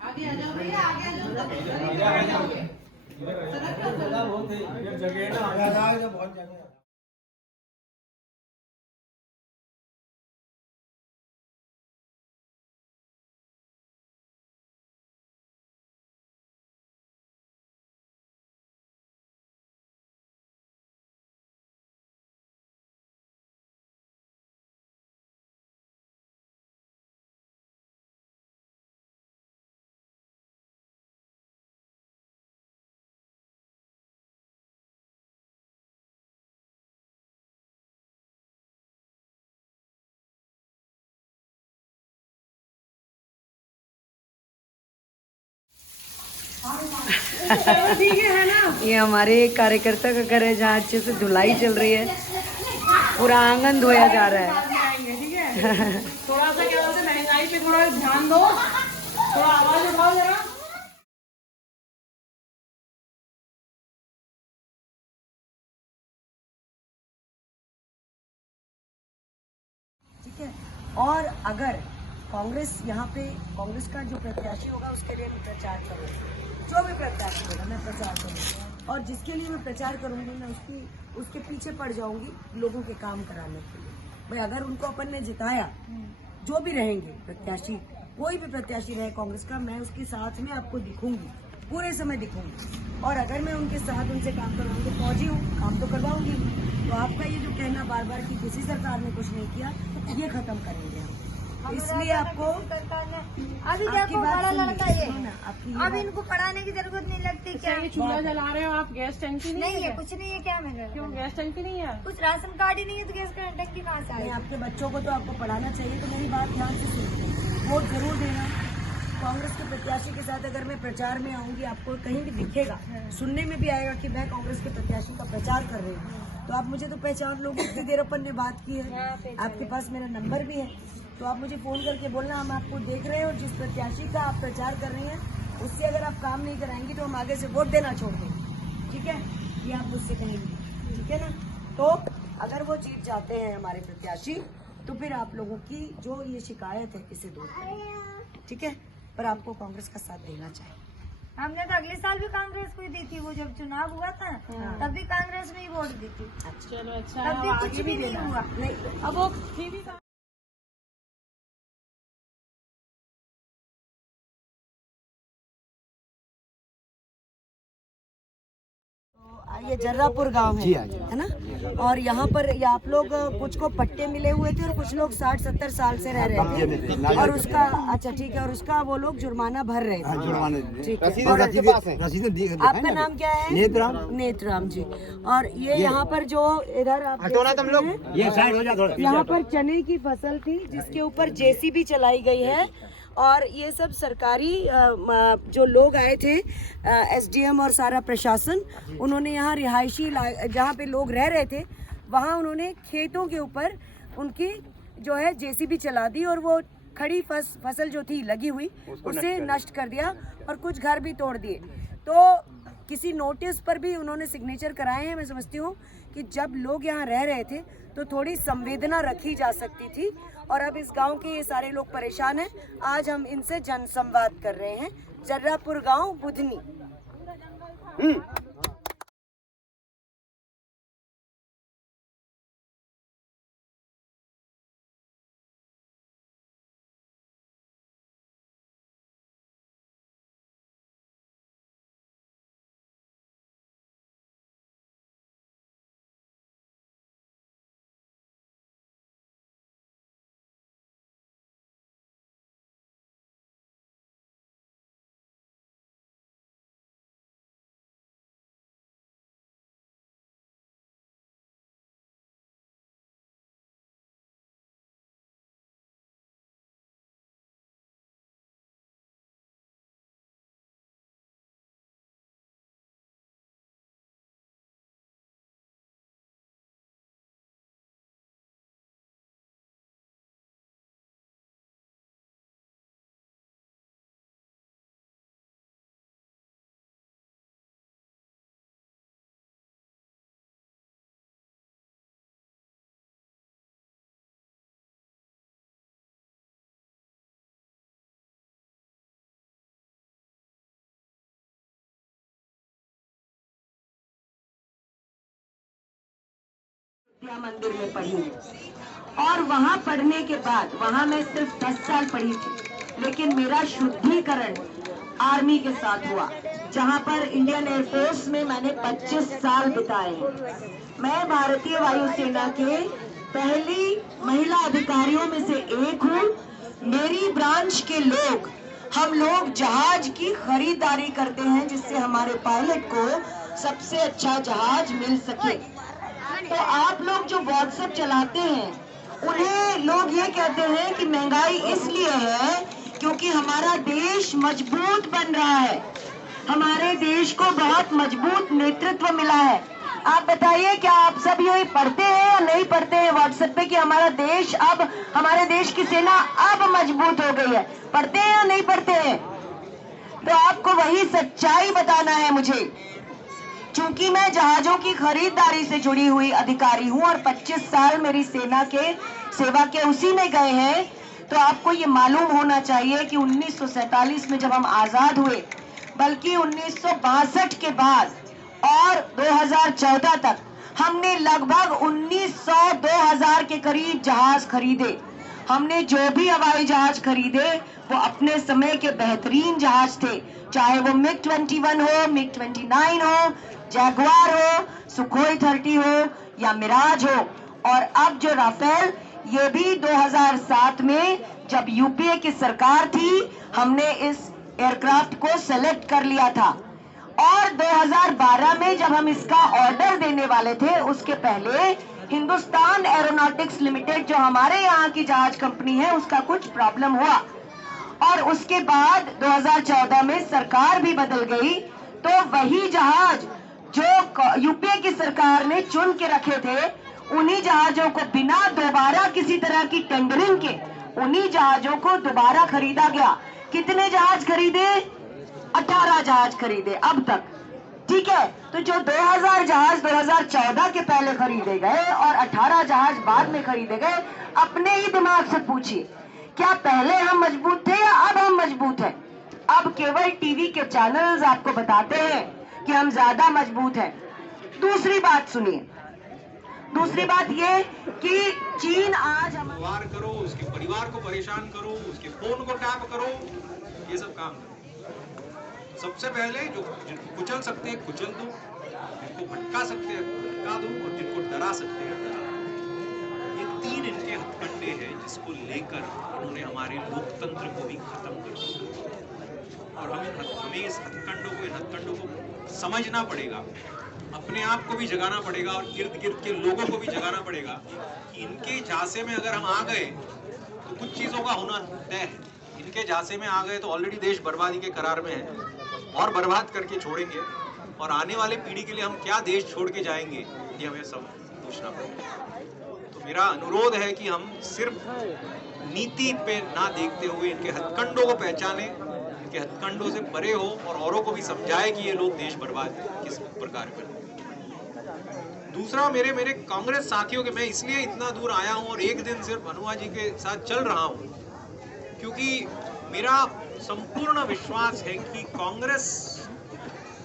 आगे ये हमारे कार्यकर्ता का घर है जहाँ अच्छे से धुलाई चल रही है, पूरा आंगन धोया जा रहा है। थोड़ा सा क्या बोलते हैं, महंगाई पे थोड़ा ध्यान दो, थोड़ा आवाज उठाओ जरा। ठीक है, और अगर कांग्रेस यहाँ पे कांग्रेस का जो प्रत्याशी होगा उसके लिए मैं प्रचार करूँगी, जो भी प्रत्याशी होगा मैं प्रचार करूँगी, और जिसके लिए मैं प्रचार करूँगी मैं उसके पीछे पड़ जाऊँगी लोगों के काम कराने के लिए। भाई अगर उनको अपन ने जिताया, जो भी रहेंगे प्रत्याशी, कोई भी प्रत्याशी रहे कांग्रेस का, मैं उसके साथ में आपको दिखूंगी, पूरे समय दिखूंगी, और अगर मैं उनके साथ उनसे काम करवाऊंगी तो फौजी हूँ, काम तो करवाऊंगी। तो आपका ये जो कहना बार बार कि किसी सरकार ने कुछ नहीं किया, ये खत्म करेंगे हम। इसलिए आपको अभी देखो बड़ा लड़का ये, अब इनको पढ़ाने की जरूरत नहीं लगती क्या? ये चूल्हा जला रहे हो आप, गैस टंकी नहीं है, कुछ नहीं है क्या? मेरे क्यों गैस टंकी नहीं है? कुछ राशन कार्ड ही नहीं है तो गैस टंकी कहाँ से आएगी? आपके बच्चों को तो आपको पढ़ाना चाहिए, तो मेरी बात ध्यान से सुनिए, वोट जरूर देना। कांग्रेस के प्रत्याशी के साथ अगर मैं प्रचार में आऊंगी, आपको कहीं भी दिखेगा, सुनने में भी आएगा कि मैं कांग्रेस के प्रत्याशी का प्रचार कर रही हूँ, तो आप मुझे तो पहचान लोगे। इतनी देर अपन ने बात की है, आपके पास मेरा नंबर भी है, तो आप मुझे फोन करके बोलना, हम आपको देख रहे हैं, और जिस प्रत्याशी का आप प्रचार कर रहे हैं उससे अगर आप काम नहीं कराएंगी तो हम आगे से वोट देना छोड़ देंगे। ठीक है, ये आप मुझसे कहेंगे, ठीक है ना? तो अगर वो जीत जाते हैं हमारे प्रत्याशी, तो फिर आप लोगों की जो ये शिकायत है इसे दूर करेंगे, ठीक है? पर आपको कांग्रेस का साथ देना चाहिए। हमने तो अगले साल भी कांग्रेस को ही दी थी, वो जब चुनाव हुआ था तब भी कांग्रेस में ही वोट दी थी। चलो अच्छा, तब भी कुछ भी नहीं हुआ। नहीं अब वो ठीक है। ये जर्रापुर गांव है ना? और यहाँ पर ये आप लोग कुछ को पट्टे मिले हुए थे और कुछ लोग 60-70 साल से रह रहे थे, और उसका अच्छा ठीक है, और उसका वो लोग जुर्माना भर रहे थे। ठीक है, आपका नाम क्या है? नेत्राम जी। और ये यहाँ पर जो इधर आप यहाँ पर चने की फसल थी जिसके ऊपर जेसीबी चलाई गई है, और ये सब सरकारी जो लोग आए थे, एसडीएम और सारा प्रशासन, उन्होंने यहाँ रिहायशी जहाँ पे लोग रह रहे थे वहाँ उन्होंने खेतों के ऊपर उनकी जो है जेसीबी चला दी, और वो खड़ी फसल जो थी लगी हुई उसे नष्ट कर दिया, और कुछ घर भी तोड़ दिए। तो किसी नोटिस पर भी उन्होंने सिग्नेचर कराए हैं। मैं समझती हूँ कि जब लोग यहाँ रह रहे थे तो थोड़ी संवेदना रखी जा सकती थी, और अब इस गांव के ये सारे लोग परेशान हैं। आज हम इनसे जनसंवाद कर रहे हैं। जर्रापुर गांव बुधनी। मंदिर में पढ़ी और वहाँ पढ़ने के बाद वहाँ मैं सिर्फ 10 साल पढ़ी थी, लेकिन मेरा शुद्धिकरण आर्मी के साथ हुआ, जहाँ पर इंडियन एयरफोर्स में मैंने 25 साल बिताए। मैं भारतीय वायुसेना के पहली महिला अधिकारियों में से एक हूँ। मेरी ब्रांच के लोग, हम लोग जहाज की खरीदारी करते हैं जिससे हमारे पायलट को सबसे अच्छा जहाज मिल सके। तो आप लोग जो व्हाट्सएप चलाते हैं, उन्हें लोग ये कहते हैं कि महंगाई इसलिए है क्योंकि हमारा देश मजबूत बन रहा है, हमारे देश को बहुत मजबूत नेतृत्व मिला है। आप बताइए, क्या आप सब यही पढ़ते हैं या नहीं पढ़ते हैं व्हाट्सएप पे कि हमारे देश की सेना अब मजबूत हो गई है? पढ़ते हैं या नहीं पढ़ते हैं? तो आपको वही सच्चाई बताना है मुझे। चूंकि मैं जहाजों की खरीदारी से जुड़ी हुई अधिकारी हूं और 25 साल मेरी सेना के सेवा के उसी में गए हैं, तो आपको ये मालूम होना चाहिए कि 1947 में जब हम आजाद हुए, बल्कि 1962 के बाद और 2014 तक हमने लगभग 1900-2000 के करीब जहाज खरीदे। हमने जो भी हवाई जहाज खरीदे वो अपने समय के बेहतरीन जहाज थे, चाहे वो मिग 21 हो, मिग 29 हो, जैगुआर हो, सुखोई 30 हो या मिराज हो। और अब जो राफेल, ये भी 2007 में जब यूपीए की सरकार थी, हमने इस एयरक्राफ्ट को सेलेक्ट कर लिया था। और 2012 में जब हम इसका ऑर्डर देने वाले थे, उसके पहले हिंदुस्तान एरोनॉटिक्स लिमिटेड जो हमारे यहाँ की जहाज कंपनी है, उसका कुछ प्रॉब्लम हुआ और उसके बाद 2014 में सरकार भी बदल गई। तो वही जहाज जो यूपीए की सरकार ने चुन के रखे थे, उन्हीं जहाजों को बिना दोबारा किसी तरह की टेंडरिंग के उन्हीं जहाजों को दोबारा खरीदा गया। कितने जहाज खरीदे? 18 जहाज खरीदे अब तक। ठीक है, तो जो 2000 जहाज 2014 के पहले खरीदे गए और 18 जहाज बाद में खरीदे गए, अपने ही दिमाग से पूछिए, क्या पहले हम मजबूत थे या अब हम मजबूत हैं? अब केवल टीवी के चैनल्स आपको बताते हैं कि हम ज्यादा मजबूत हैं। दूसरी बात सुनिए, दूसरी बात ये कि चीन आज वार करो, उसके परिवार को परेशान करो, उसके फोन को टैप करो, ये सब काम करो। सबसे पहले जो जिनको कुचल सकते हैं कुचल दो, जिनको भटका सकते हैं भटका दो, और जिनको डरा सकते हैं डरा दो। ये 3 इनके हथकंडे हैं जिसको लेकर उन्होंने हमारे लोकतंत्र को भी खत्म कर दिया। और हमें इस हथकंडों को, इन हथकंडों को समझना पड़ेगा, अपने आप को भी जगाना पड़ेगा और इर्द गिर्द के लोगों को भी जगाना पड़ेगा कि इनके झांसे में अगर हम आ गए तो कुछ चीजों का होना तय है। इनके झांसे में आ गए तो ऑलरेडी देश बर्बादी के करार में है और बर्बाद करके छोड़ेंगे, और आने वाले पीढ़ी के लिए हम क्या देश छोड़ के जाएंगे, ये हमें सब पूछना पड़ेगा। तो मेरा अनुरोध है कि हम सिर्फ नीति पे ना देखते हुए इनके हथकंडों को पहचाने, इनके हथकंडों से परे हो और औरों को भी समझाए कि ये लोग देश बर्बाद किस प्रकार करते। दूसरा, मेरे कांग्रेस साथियों के, मैं इसलिए इतना दूर आया हूं और एक दिन सिर्फ हनुमा जी के साथ चल रहा हूं क्योंकि मेरा संपूर्ण विश्वास है कि कांग्रेस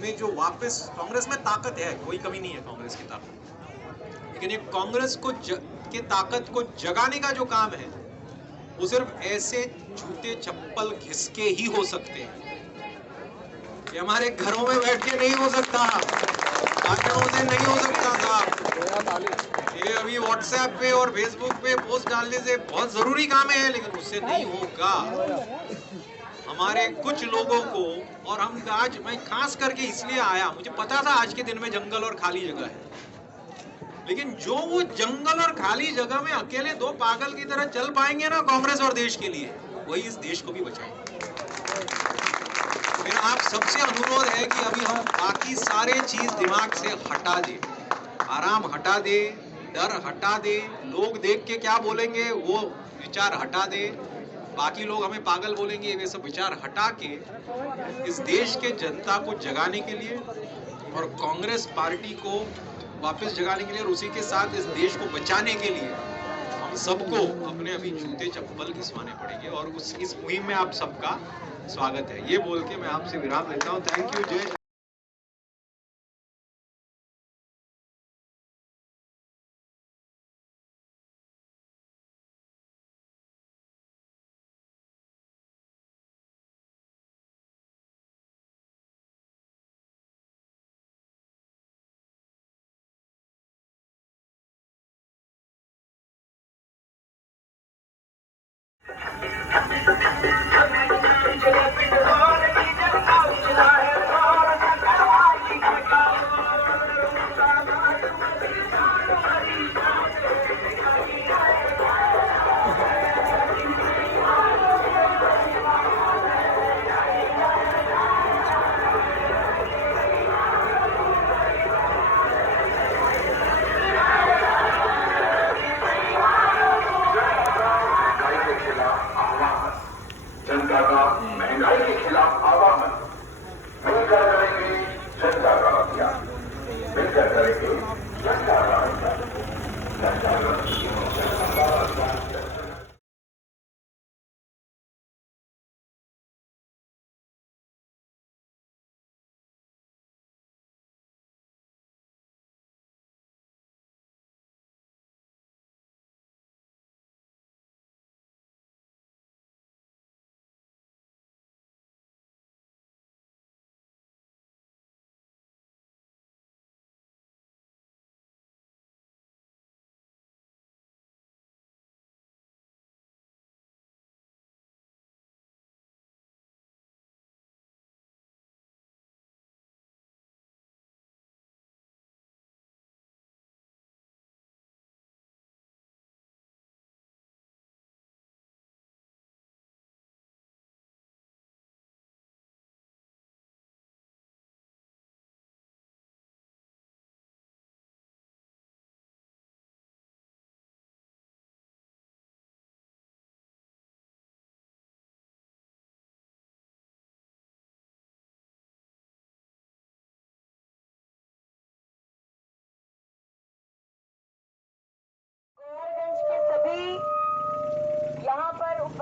में जो वापस, कांग्रेस में ताकत है, कोई कमी नहीं है कांग्रेस की ताकत, लेकिन ये कांग्रेस को के ताकत को जगाने का जो काम है वो सिर्फ ऐसे जूते चप्पल घिसके ही हो सकते हैं। ये हमारे घरों में बैठ के नहीं हो सकता, भाषणों से नहीं हो सकता था। ये अभी व्हाट्सएप पे और फेसबुक पे पोस्ट डालने से बहुत जरूरी काम है, लेकिन उससे नहीं होगा। हमारे कुछ लोगों को, और हम आज, मैं खास करके इसलिए आया, मुझे पता था आज के दिन में जंगल और खाली जगह है, लेकिन जो वो जंगल और खाली जगह में अकेले 2 पागल की तरह चल पाएंगे ना कांग्रेस और देश के लिए, वही इस देश को भी बचाएंगे। मेरा आप सबसे अनुरोध है कि अभी हम बाकी सारे चीज दिमाग से हटा दे, आराम हटा दे, डर हटा दे, लोग देख के क्या बोलेंगे वो विचार हटा दे, बाकी लोग हमें पागल बोलेंगे वे सब विचार हटा के इस देश के जनता को जगाने के लिए और कांग्रेस पार्टी को वापस जगाने के लिए और उसी के साथ इस देश को बचाने के लिए हम सबको अपने अभी जूते चप्पल घिसवाने पड़ेंगे। और इस मुहिम में आप सबका स्वागत है। ये बोल के मैं आपसे विराम लेता हूँ। Thank you. जय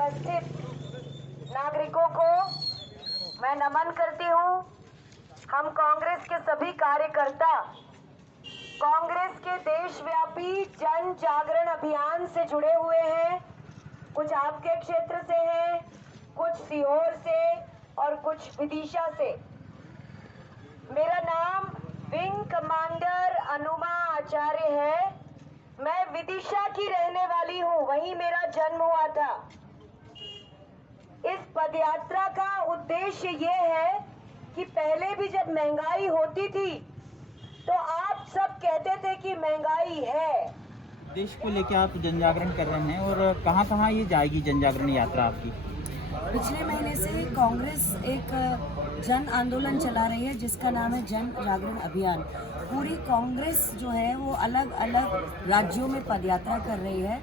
उपस्थित नागरिकों को मैं नमन करती हूँ। हम कांग्रेस के सभी कार्यकर्ता कांग्रेस के देशव्यापी जन जागरण अभियान से जुड़े हुए हैं। कुछ आपके क्षेत्र से हैं, कुछ सीहोर से और कुछ विदिशा से। मेरा नाम विंग कमांडर अनुमा आचार्य है। मैं विदिशा की रहने वाली हूँ, वहीं मेरा जन्म हुआ था। इस पदयात्रा का उद्देश्य ये है कि पहले भी जब महंगाई होती थी तो आप सब कहते थे कि महंगाई है। देश को लेकर आप जन जागरण कर रहे हैं और कहाँ ये जाएगी जन जागरण यात्रा आपकी? पिछले महीने से कांग्रेस एक जन आंदोलन चला रही है जिसका नाम है जन जागरण अभियान। पूरी कांग्रेस जो है वो अलग अलग राज्यों में पदयात्रा कर रही है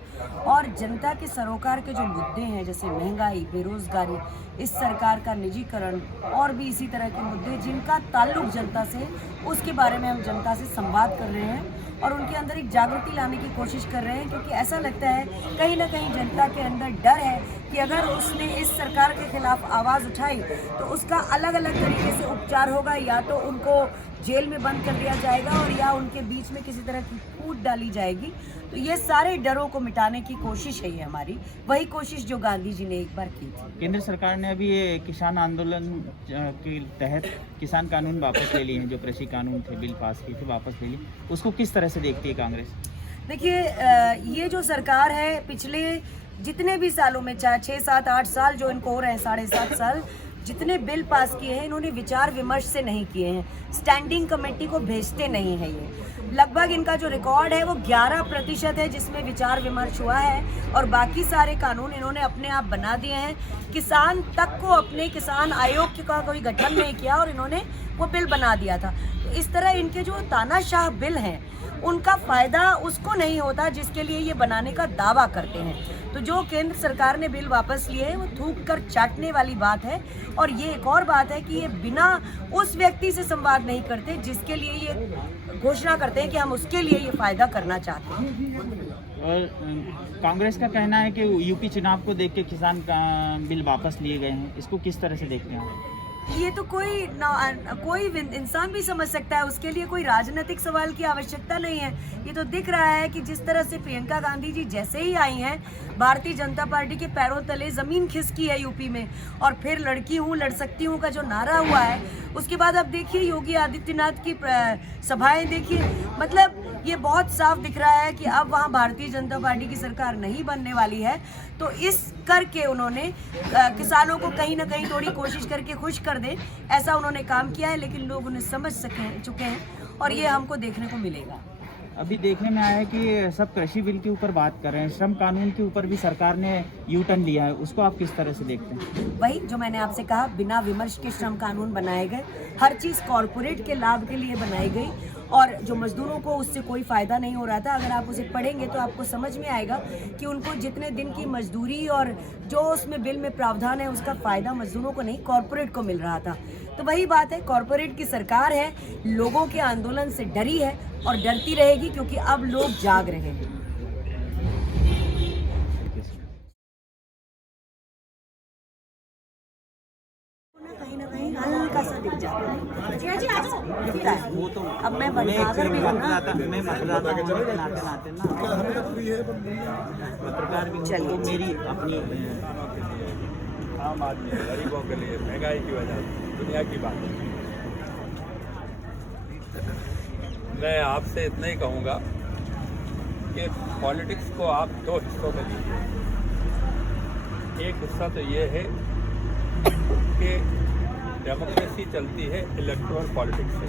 और जनता के सरोकार के जो मुद्दे हैं जैसे महंगाई, बेरोजगारी, इस सरकार का निजीकरण और भी इसी तरह के मुद्दे जिनका ताल्लुक जनता से, उसके बारे में हम जनता से संवाद कर रहे हैं और उनके अंदर एक जागृति लाने की कोशिश कर रहे हैं। क्योंकि ऐसा लगता है कहीं ना कहीं जनता के अंदर डर है कि अगर उसने इस सरकार के खिलाफ आवाज़ उठाई तो उसका अलग अलग तरीके से उपचार होगा, या तो उनको जेल में बंद कर दिया जाएगा और या उनके बीच में किसी तरह की फूट डाली जाएगी। तो ये सारे डरों को मिटाने की कोशिश है ये हमारी, वही कोशिश जो गांधी जी ने एक बार की थी। केंद्र सरकार ने अभी ये किसान आंदोलन के तहत किसान कानून वापस ले लिए हैं, जो कृषि कानून थे, बिल पास किए थे, वापस ले लिए। उसको किस तरह से देखती है कांग्रेस? देखिए, ये जो सरकार है पिछले जितने भी सालों में, चाहे 6, 7, 8 साल जो इनको हो रहे हैं, 7.5 साल, जितने बिल पास किए हैं इन्होंने विचार विमर्श से नहीं किए हैं। स्टैंडिंग कमेटी को भेजते नहीं है ये। लगभग इनका जो रिकॉर्ड है वो 11% है जिसमें विचार विमर्श हुआ है और बाकी सारे कानून इन्होंने अपने आप बना दिए हैं। किसान तक को अपने किसान आयोग का कोई गठन नहीं किया और इन्होंने वो बिल बना दिया था। तो इस तरह इनके जो तानाशाह बिल हैं उनका फ़ायदा उसको नहीं होता जिसके लिए ये बनाने का दावा करते हैं। तो जो केंद्र सरकार ने बिल वापस लिए हैं वो थूक कर चाटने वाली बात है। और ये एक और बात है कि ये बिना उस व्यक्ति से संवाद नहीं करते जिसके लिए ये घोषणा करते हैं कि हम उसके लिए ये फ़ायदा करना चाहते हैं। और कांग्रेस का कहना है कि यूपी चुनाव को देख के किसान का बिल वापस लिए गए हैं, इसको किस तरह से देखते हैं? ये तो कोई इंसान भी समझ सकता है, उसके लिए कोई राजनीतिक सवाल की आवश्यकता नहीं है। ये तो दिख रहा है कि जिस तरह से प्रियंका गांधी जी जैसे ही आई हैं, भारतीय जनता पार्टी के पैरों तले ज़मीन खिसकी है यूपी में, और फिर लड़की हूँ लड़ सकती हूँ का जो नारा हुआ है, उसके बाद अब देखिए योगी आदित्यनाथ की सभाएं देखिए। मतलब ये बहुत साफ दिख रहा है कि अब वहाँ भारतीय जनता पार्टी की सरकार नहीं बनने वाली है। तो इस करके उन्होंने किसानों को कहीं ना कहीं थोड़ी कोशिश करके खुश कर दे, ऐसा उन्होंने काम किया है। लेकिन लोग उन्हें समझ चुके हैं और ये हमको देखने को मिलेगा। अभी देखने में आया है कि सब कृषि बिल के ऊपर बात कर रहे हैं, श्रम कानून के ऊपर भी सरकार ने यू टर्न लिया है, उसको आप किस तरह से देखते हैं? वही जो मैंने आपसे कहा, बिना विमर्श के श्रम कानून बनाए गए, हर चीज़ कॉरपोरेट के लाभ के लिए बनाई गई और जो मजदूरों को उससे कोई फ़ायदा नहीं हो रहा था। अगर आप उसे पढ़ेंगे तो आपको समझ में आएगा कि उनको जितने दिन की मजदूरी और जो उसमें बिल में प्रावधान है उसका फ़ायदा मजदूरों को नहीं, कॉरपोरेट को मिल रहा था। तो वही बात है, कॉरपोरेट की सरकार है, लोगों के आंदोलन से डरी है और डरती रहेगी क्योंकि अब लोग जाग रहे हैं। कहीं ना कहीं हल्का सा दिख जाता है। वो तो अब मैं बनसागर में हूँ ना, मैं मतदाता होने के नाते ना पत्रकार भी, चलिए मेरी अपनी आम आदमी गरीबों के लिए महंगाई की वजह से दुनिया की बात है। मैं आपसे इतना ही कहूँगा कि पॉलिटिक्स को आप 2 हिस्सों में लीजिए। एक हिस्सा तो ये है कि डेमोक्रेसी चलती है इलेक्टोरल पॉलिटिक्स से।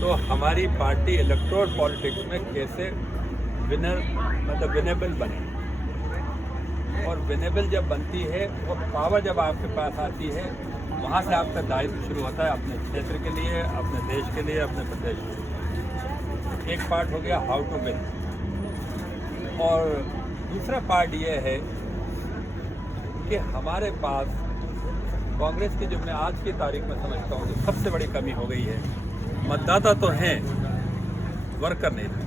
तो हमारी पार्टी इलेक्टोरल पॉलिटिक्स में कैसे विनेबल बने, और विनेबल जब बनती है और पावर जब आपके पास आती है, वहाँ से आपका दायित्व शुरू होता है अपने क्षेत्र के लिए, अपने देश के लिए, अपने प्रदेश के लिए। एक पार्ट हो गया हाउ टू विन, और दूसरा पार्ट ये है कि हमारे पास कांग्रेस की, जो मैं आज की तारीख में समझता हूँ जो सबसे बड़ी कमी हो गई है, मतदाता तो हैं, वर्कर नहीं थे।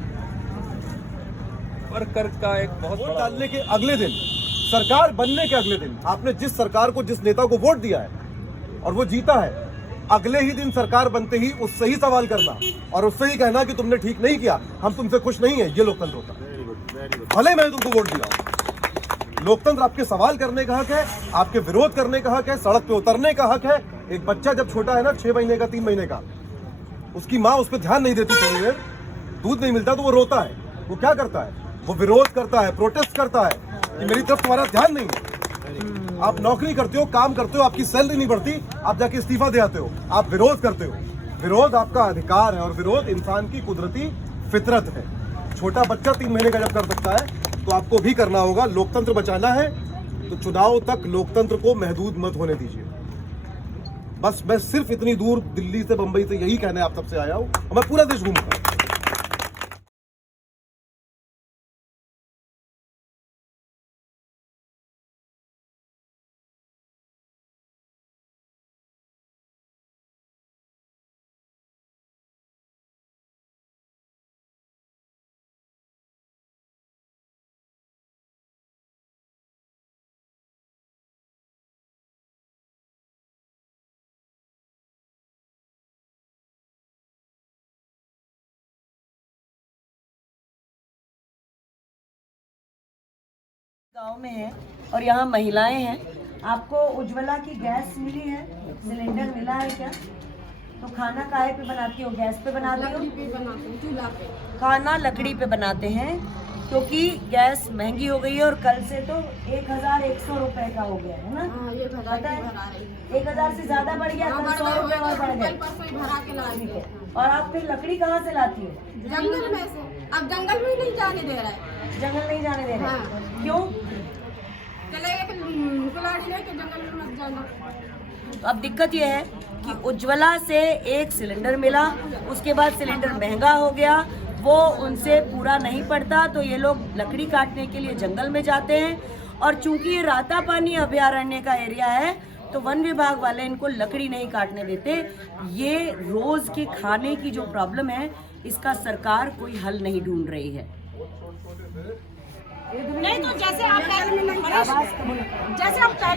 वर्कर का एक बहुत वोट डालने के अगले दिन सरकार बनने के अगले दिन आपने जिस सरकार को, जिस नेता को वोट दिया है और वो जीता है, अगले ही दिन सरकार बनते ही उससे ही सवाल करना और उससे ही कहना कि तुमने ठीक नहीं किया, हम तुमसे खुश नहीं है, ये लोकतंत्र होता है। भले मैंने तुमको वोट दिया हो, लोकतंत्र आपके सवाल करने का हक है, आपके विरोध करने का हक है, सड़क पे उतरने का हक है। एक बच्चा जब छोटा है ना, 6 महीने का, 3 महीने का, उसकी माँ उस पर ध्यान नहीं देती, थोड़ी देर दूध नहीं मिलता तो वो रोता है। वो क्या करता है? वो विरोध करता है, प्रोटेस्ट करता है कि मेरी तरफ तुम्हारा ध्यान नहीं है। आप नौकरी करते हो, काम करते हो, आपकी सैलरी नहीं बढ़ती, आप जाके इस्तीफा दे आते हो, आप विरोध करते हो। विरोध आपका अधिकार है और विरोध इंसान की कुदरती फितरत है। छोटा बच्चा 3 महीने का जब कर सकता है तो आपको भी करना होगा। लोकतंत्र बचाना है तो चुनाव तक लोकतंत्र को महदूद मत होने दीजिए। बस मैं सिर्फ इतनी दूर दिल्ली से, बंबई से यही कहने आप सबसे आया हूँ। मैं पूरा देश घूमूंगा। गांव में है और यहाँ महिलाएं हैं। आपको उज्ज्वला की गैस मिली है, सिलेंडर मिला है क्या? तो खाना काहे पे बनाती हो? गैस पे बनाती हो? खाना लकड़ी पे बनाते हैं क्योंकि गैस महंगी हो गई है और कल से तो 1100 रुपए का हो गया है ना। पता है 1000 से ज्यादा बढ़ गया, 100 रुपए और बढ़ गए। और आप फिर लकड़ी कहाँ से लाती हो? जंगल में से। अब जंगल में नहीं जाने दे रहा है। जंगल नहीं जाने दे रहा है। क्यों? जंगल में मत जाना। अब दिक्कत यह है कि उज्ज्वला से एक सिलेंडर मिला, उसके बाद सिलेंडर महंगा हो गया, वो उनसे पूरा नहीं पड़ता तो ये लोग लकड़ी काटने के लिए जंगल में जाते हैं। और चूंकि ये रातापानी अभयारण्य का एरिया है तो वन विभाग वाले इनको लकड़ी नहीं काटने देते। ये रोज के खाने की जो प्रॉब्लम है इसका सरकार कोई हल नहीं ढूंढ रही है। नहीं तो जैसे आप पहले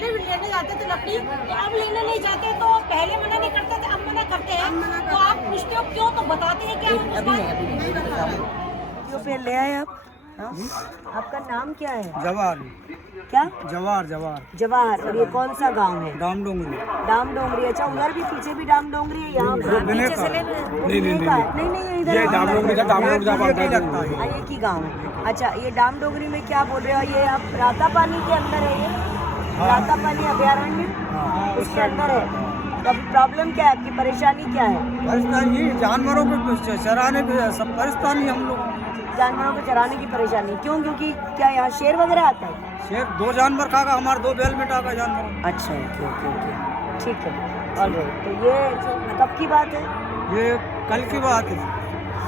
लेने जाते थे लकड़ी, तो अब लेने नहीं जाते, तो पहले मना नहीं करते थे, अब मना करते हैं। तो आप पूछते हो क्यों, तो बताते हैं क्या? अभी ले आए आप? हाँ? आपका नाम क्या है? जवाहर। क्या? जवाहर। जवाहर। और ये कौन सा गांव है? डाम डोंगरी। डाम डोंगरी। अच्छा, उधर भी पीछे भी डाम डोंगरी है, यहाँ पीछे से नहीं, नहीं इधर ये डाम डोंगरी लगता है। ये की गाँव है। अच्छा, ये डाम डोंगरी में क्या बोल रहे हो? ये आप रातापानी के अंदर है? ये रातापानी अभयारण्य उसके अंदर है। अब प्रॉब्लम क्या है? आपकी परेशानी क्या है? परेशानी जानवरों को चराने की सब परेशानी, हम लोग जानवरों को चराने की परेशानी। क्यों? क्योंकि क्या यहाँ शेर वगैरह आता है? शेर 2 जानवर खागा, हमारे 2 बैल में टाका जानवर। अच्छा, ओके, ठीक है। और तो ये कब की बात है? ये कल की बात है।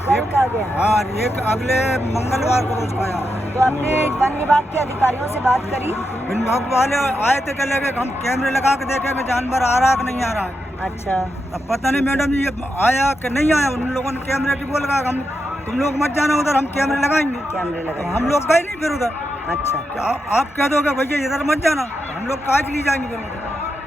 कल का गया? हाँ, एक अगले मंगलवार को रोज खाया। तो आपने वन विभाग के अधिकारियों से बात करी? वन विभाग वाले आए थे, कह लगे हम कैमरे लगा के देखेंगे जानवर आ रहा है कि नहीं आ रहा है। अच्छा, अब पता नहीं मैडम ये आया कि नहीं आया। उन लोगों ने कैमरे की बोल लगा, हम तुम लोग मत जाना उधर, हम कैमरे लगाएंगे। कैमरे लगाएंगे। तो हम लोग गए नहीं फिर उधर। अच्छा, आप कह दोगे भैया इधर मत जाना, हम लोग काज नहीं जाएंगे फिर उधर।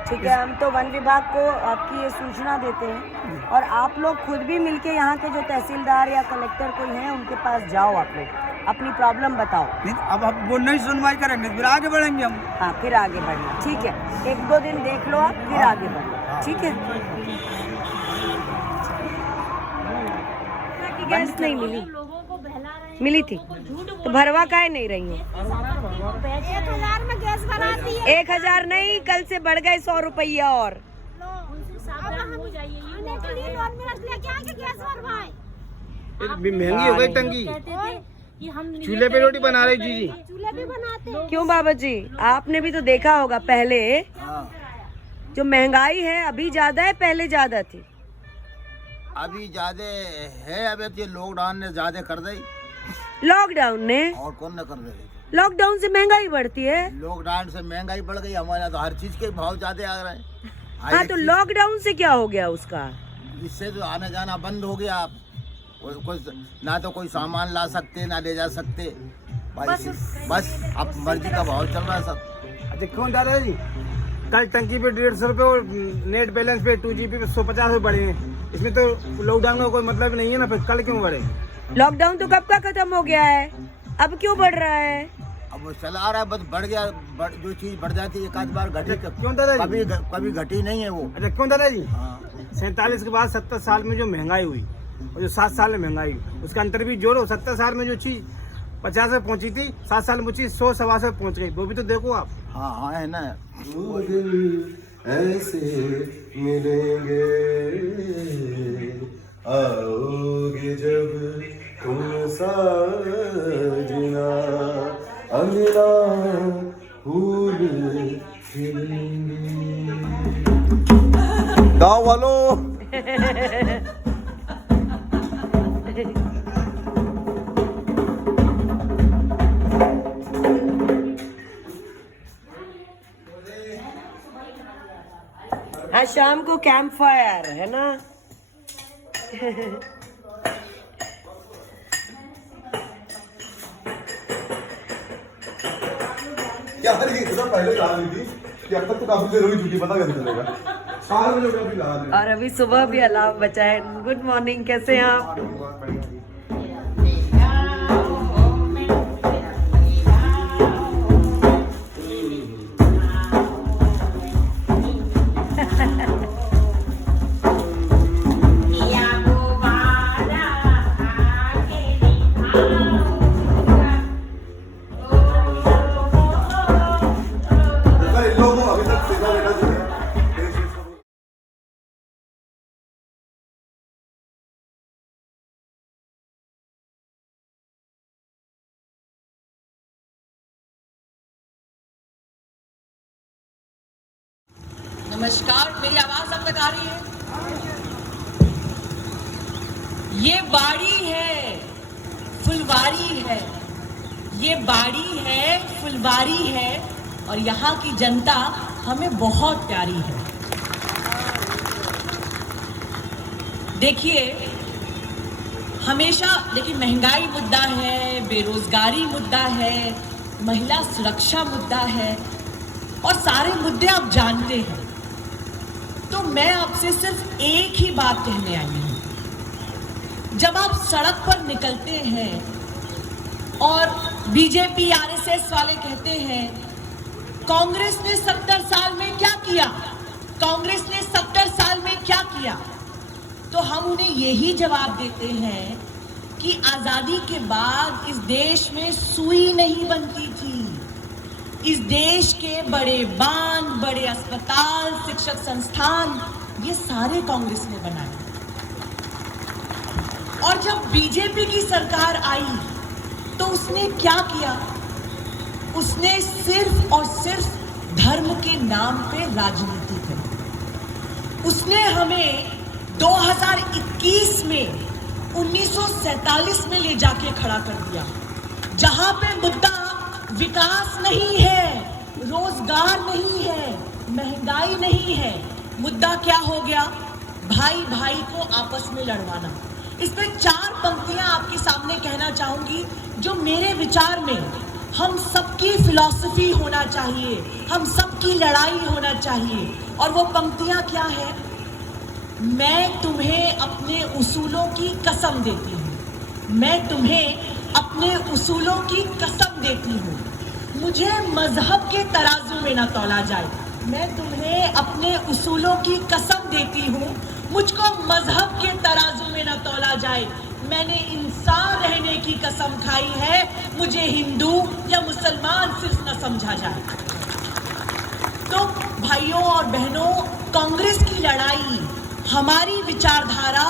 ठीक है, हम तो वन विभाग को आपकी ये सूचना देते हैं और आप लोग खुद भी मिलके यहाँ के जो तहसीलदार या कलेक्टर कोई हैं उनके पास जाओ, आप लोग अपनी प्रॉब्लम बताओ। अब वो नहीं सुनवाई करेंगे फिर आगे बढ़ेंगे हम। हाँ, फिर आगे बढ़ना। ठीक है, 1-2 दिन देख लो आप, फिर आगे बढ़ना। ठीक है। गैस नहीं मिली? मिली थी तो भरवा काहे नहीं रही हो? 1000 में गैस बनाती है। 1000 नहीं, कल से बढ़ गए 100 रुपया और। महंगी हो गई टंकी। चूल्हे पे रोटी बना रही जी। चूल्हे पे बनाते। क्यों बाबा जी, आपने भी तो देखा होगा पहले जो महंगाई है अभी ज्यादा है, पहले ज्यादा थी? अभी ज्यादा है। अभी ये लॉकडाउन ने ज्यादा कर दी। लॉकडाउन ने? और कौन ने कर रही? लॉकडाउन से महंगाई बढ़ती है? लॉकडाउन से महंगाई बढ़ गई। हमारे यहाँ तो हर चीज के भाव ज्यादा आ रहे हैं। हाँ, तो लॉकडाउन से क्या हो गया उसका? इससे तो आना जाना बंद हो गया। ना तो कोई सामान ला सकते, ना ले जा सकते। बस अब मर्जी का भाव चल रहा है सब। अच्छा क्यों दादाजी, कल टंकी पे 150 रुपये और नेट बैलेंस पे 2GB पे 150 रुपये बढ़े हैं, इसमें तो लॉकडाउन का कोई मतलब नहीं है ना, फिर कल क्यों बढ़े? लॉकडाउन तो कब का खत्म हो गया है, अब क्यों बढ़ रहा है? अब वो चला रहा है, बस बढ़ गया, जो चीज बढ़ जाती है एक आध बार घटी, क्यों दादाजी? कभी घटी नहीं है वो। अच्छा क्यों दादाजी? 47 के बाद 70 साल में जो महंगाई हुई और जो 7 साल में महंगाई हुई, उसका अंतर भी जोड़ो। 70 साल में जो चीज 50 पे पहुंची थी, 7 साल में वो चीज 100 सवा से पहुंच गई, वो भी तो देखो आप। हाँ है ना। वो दिन ऐसे मिलेंगे, आओगे जब तुम साजना, अंगना फूल खिलेंगे। गाँव वालों आज शाम को कैंप फायर है ना। यार ये सब पहले लगा दी थी कि अब तक तो काफी देर हो चुकी, पता कैसे चलेगा? 4 बजे उठा लगा दी। और अभी सुबह भी अलार्म बचा है। गुड मॉर्निंग, कैसे हैं आप? नमस्कार, मेरी आवाज अब तक आ रही है? ये बाड़ी है, फुलवारी है, ये बाड़ी है, फुलवारी है, और यहाँ की जनता हमें बहुत प्यारी है। देखिए, हमेशा देखिए महंगाई मुद्दा है, बेरोजगारी मुद्दा है, महिला सुरक्षा मुद्दा है, और सारे मुद्दे आप जानते हैं। तो मैं आपसे सिर्फ एक ही बात कहने आई हूं। जब आप सड़क पर निकलते हैं और बीजेपी आरएसएस वाले कहते हैं कांग्रेस ने 70 साल में क्या किया, कांग्रेस ने 70 साल में क्या किया, तो हम उन्हें यही जवाब देते हैं कि आजादी के बाद इस देश में सुई नहीं बनती थी। इस देश के बड़े बांध, बड़े अस्पताल, शिक्षक संस्थान, ये सारे कांग्रेस ने बनाए। और जब बीजेपी की सरकार आई तो उसने क्या किया? उसने सिर्फ और सिर्फ धर्म के नाम पे राजनीति करी। उसने हमें 2021 में 1947 में ले जाके खड़ा कर दिया, जहां पे मुद्दा विकास नहीं है, रोजगार नहीं है, महंगाई नहीं है। मुद्दा क्या हो गया? भाई भाई को आपस में लड़वाना। इसमें 4 पंक्तियां आपके सामने कहना चाहूंगी जो मेरे विचार में हम सबकी फिलॉसफी होना चाहिए, हम सबकी लड़ाई होना चाहिए। और वो पंक्तियां क्या है? मैं तुम्हें अपने उसूलों की कसम देती हूँ, मैं तुम्हें अपने उसूलों की कसम देती हूँ, मुझे मजहब के तराजू में न तौला जाए। मैं तुम्हें अपने उसूलों की कसम देती हूँ, मुझको मजहब के तराजू में न तौला जाए। मैंने इंसान रहने की कसम खाई है, मुझे हिंदू या मुसलमान सिर्फ न समझा जाए। तो भाइयों और बहनों, कांग्रेस की लड़ाई, हमारी विचारधारा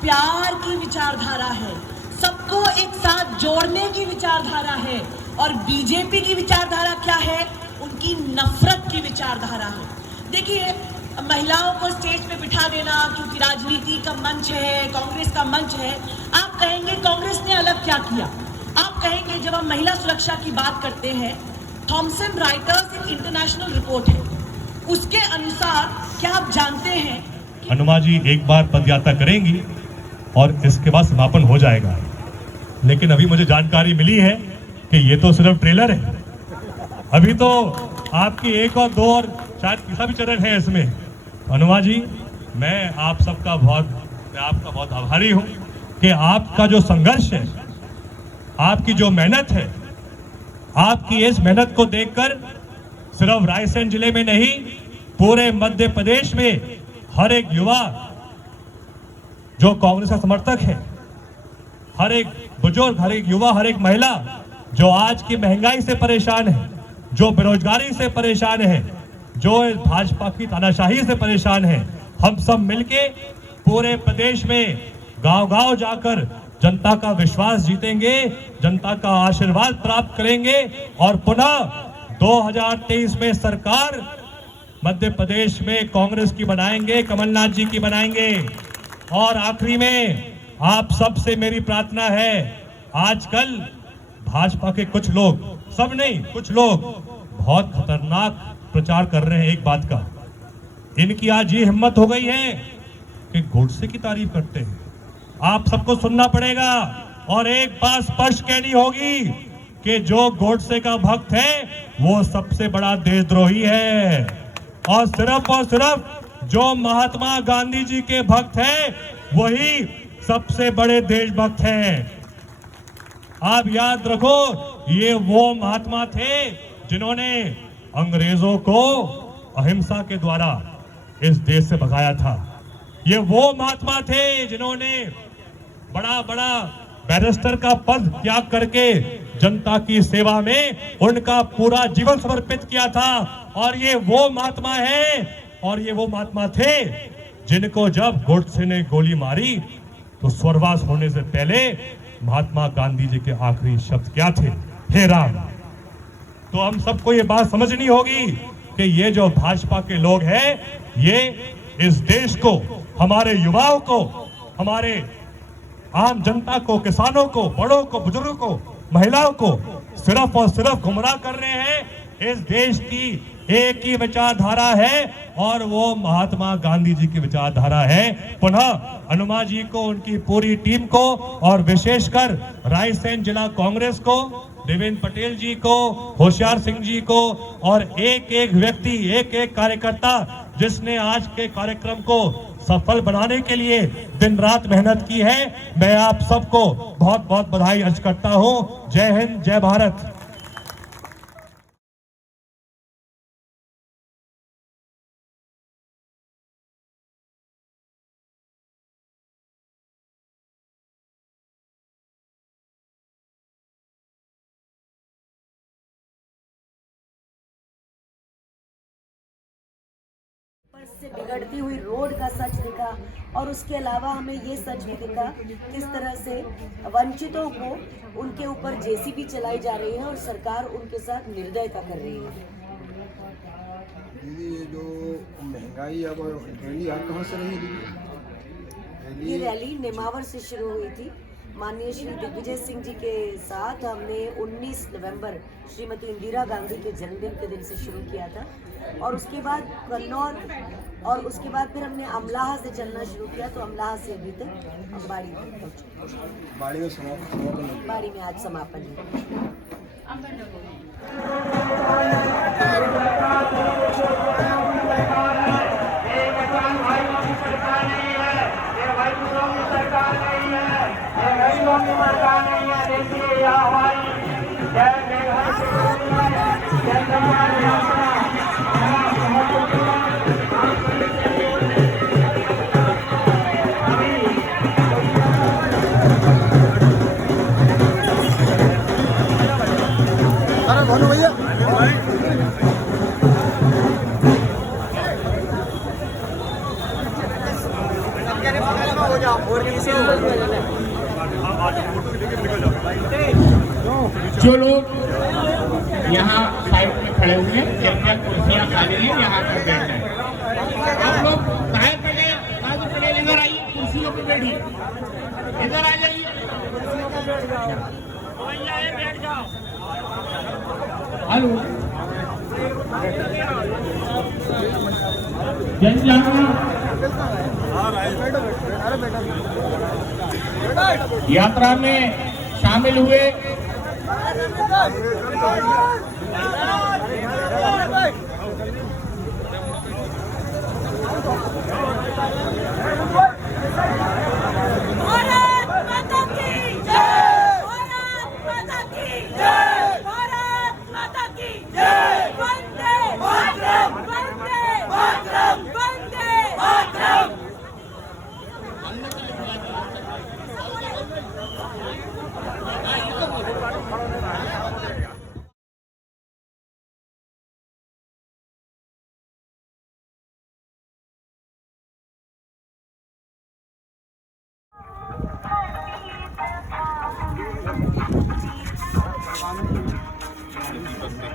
प्यार की विचारधारा है, सबको एक साथ जोड़ने की विचारधारा है। और बीजेपी की विचारधारा क्या है? उनकी नफरत की विचारधारा है। देखिए, महिलाओं को स्टेज पे बिठा देना क्योंकि राजनीति का मंच है, कांग्रेस का मंच है। आप कहेंगे कांग्रेस ने अलग क्या किया? आप कहेंगे जब हम महिला सुरक्षा की बात करते हैं, थॉमसन राइटर्स एक इंटरनेशनल रिपोर्ट है, उसके अनुसार क्या आप जानते हैं हनुमा जी एक बार पदयात्रा करेंगी और इसके बाद समापन हो जाएगा। लेकिन अभी मुझे जानकारी मिली है कि ये तो सिर्फ ट्रेलर है, अभी तो आपकी 1 और 2 और शायद तीसरा भी चरण है इसमें। अनुमा जी, मैं आपका बहुत आभारी हूं कि आपका जो संघर्ष है, आपकी जो मेहनत है, आपकी इस मेहनत को देखकर सिर्फ रायसेन जिले में नहीं, पूरे मध्य प्रदेश में हर एक युवा जो कांग्रेस का समर्थक है, हर एक बुजुर्ग, हर एक युवा, हर एक महिला जो आज की महंगाई से परेशान है, जो बेरोजगारी से परेशान है, जो भाजपा की तानाशाही से परेशान है, हम सब मिलके पूरे प्रदेश में गांव-गांव जाकर जनता का विश्वास जीतेंगे, जनता का आशीर्वाद प्राप्त करेंगे और पुनः 2023 में सरकार मध्य प्रदेश में कांग्रेस की बनाएंगे, कमलनाथ जी की बनाएंगे। और आखिरी में आप सबसे मेरी प्रार्थना है, आजकल भाजपा के कुछ लोग, सब नहीं, कुछ लोग बहुत खतरनाक प्रचार कर रहे हैं एक बात का। इनकी आज ये हिम्मत हो गई है कि गोडसे की तारीफ करते हैं। आप सबको सुनना पड़ेगा और एक बात स्पष्ट कहनी होगी कि जो गोडसे का भक्त है वो सबसे बड़ा देशद्रोही है, और सिर्फ जो महात्मा गांधी जी के भक्त हैं वही सबसे बड़े देशभक्त हैं। आप याद रखो, ये वो महात्मा थे जिन्होंने अंग्रेजों को अहिंसा के द्वारा इस देश से भगाया था। ये वो महात्मा थे जिन्होंने बड़ा बैरिस्टर का पद त्याग करके जनता की सेवा में उनका पूरा जीवन समर्पित किया था। और ये वो महात्मा है, और ये वो महात्मा थे जिनको जब गोडसे ने गोली मारी तो स्वर्गवास होने से पहले महात्मा गांधी जी के आखिरी शब्द क्या थे? हे राम। तो हम सबको ये बात समझनी होगी कि ये जो भाजपा के लोग हैं, ये इस देश को, हमारे युवाओं को, हमारे आम जनता को, किसानों को, बड़ों को, बुजुर्गों को, महिलाओं को सिर्फ और सिर्फ गुमराह कर रहे हैं। इस देश की एक ही विचारधारा है और वो महात्मा गांधी जी की विचारधारा है। पुनः अनुमा जी को, उनकी पूरी टीम को और विशेषकर रायसेन जिला कांग्रेस को, देवेंद्र पटेल जी को, होशियार सिंह जी को और एक एक व्यक्ति, एक एक कार्यकर्ता जिसने आज के कार्यक्रम को सफल बनाने के लिए दिन रात मेहनत की है, मैं आप सबको बहुत बहुत बधाई अर्ज करता हूं। जय हिंद, जय भारत। से बिगड़ती हुई रोड का सच दिखा और उसके अलावा हमें ये सच भी दिखा किस तरह से वंचितों को उनके ऊपर जेसीबी चलाई जा रही है और सरकार उनके साथ निर्दयता कर रही है। दीदी, ये जो महंगाई अब रैली आप कहाँ से रही दीदी? ये रैली नेमावर से शुरू हुई थी। माननीय श्री दिग्विजय सिंह जी के साथ हमने 19 नवंबर श्रीमती इंदिरा गांधी के जन्मदिन के दिन से शुरू किया था और उसके बाद कन्नौर और उसके बाद फिर हमने अमलाहा से चलना शुरू किया, तो अमलाहा से अभी तक हम बाड़ी में पहुंचे। बाड़ी में आज समापन है। अरे भानु भैया, जो लोग यहाँ साइड में खड़े हुए हैं, कृपया कुर्सियाँ खाली हैं, यहाँ पर बैठ जाए। आप लोग बाहर पड़े इधर आइए, कुर्सियों पे बैठिए, इधर आ जाइए, बैठ जाओ। हेलो, जन यात्रा में शामिल हुए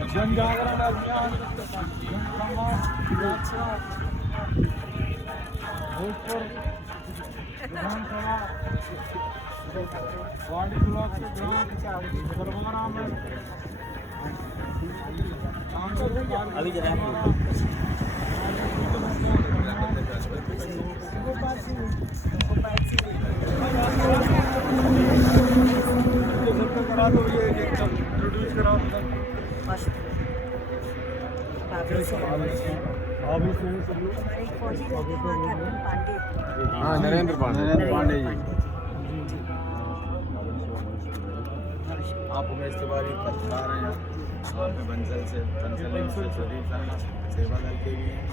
जन जागरण अभियान भोजपुर विधानसभा वार्ड ब्लॉक के दरबारा में अभी नरेंद्र पांडे जी। आप उमेश तिवारी पत्रकार हैं यहाँ पे बंसल से सेवा दल के भी हैं,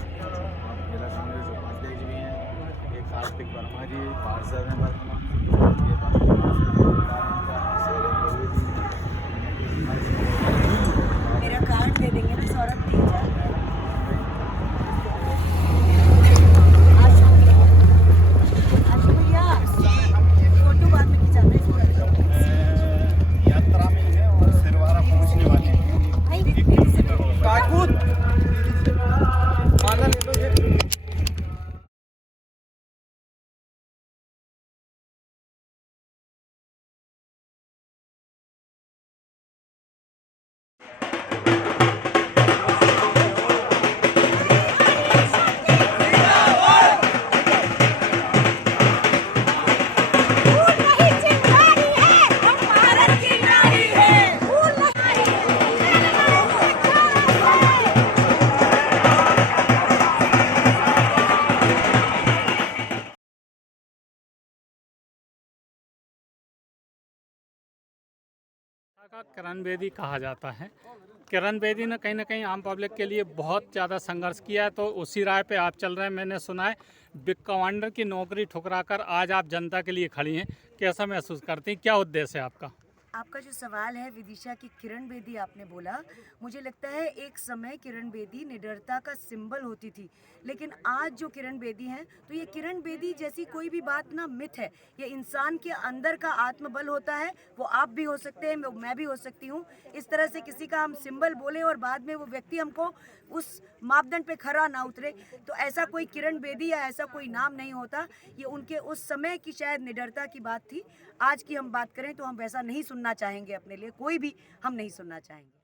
आप जिला कांग्रेस उपाध्यक्ष भी हैं, एक कार्तिक वर्मा जी पार्षद हैं मेरा कार्ड दे देंगे तो सौरभ फोटो बाद में खिंचाना है। यात्रा में है और सिरवारा पहुँचने वाले हैं। का किरण बेदी कहा जाता है। किरण बेदी ने कहीं ना कहीं आम पब्लिक के लिए बहुत ज़्यादा संघर्ष किया है, तो उसी राह पे आप चल रहे हैं। मैंने सुना है बिग कमांडर की नौकरी ठुकराकर आज आप जनता के लिए खड़ी हैं, कैसा महसूस करती हैं, क्या उद्देश्य है आपका? आपका जो सवाल है विदिशा की किरण बेदी आपने बोला, मुझे लगता है एक समय किरण बेदी निडरता का सिंबल होती थी, लेकिन आज जो किरण बेदी हैं तो ये किरण बेदी जैसी कोई भी बात ना मिथ है। ये इंसान के अंदर का आत्मबल होता है, वो आप भी हो सकते हैं, मैं भी हो सकती हूँ। इस तरह से किसी का हम सिंबल बोले और बाद में वो व्यक्ति हमको उस मापदंड पे खरा ना उतरे, तो ऐसा कोई किरण बेदी या ऐसा कोई नाम नहीं होता। ये उनके उस समय की शायद निडरता की बात थी। आज की हम बात करें तो हम वैसा नहीं सुनना चाहेंगे, अपने लिए कोई भी हम नहीं सुनना चाहेंगे।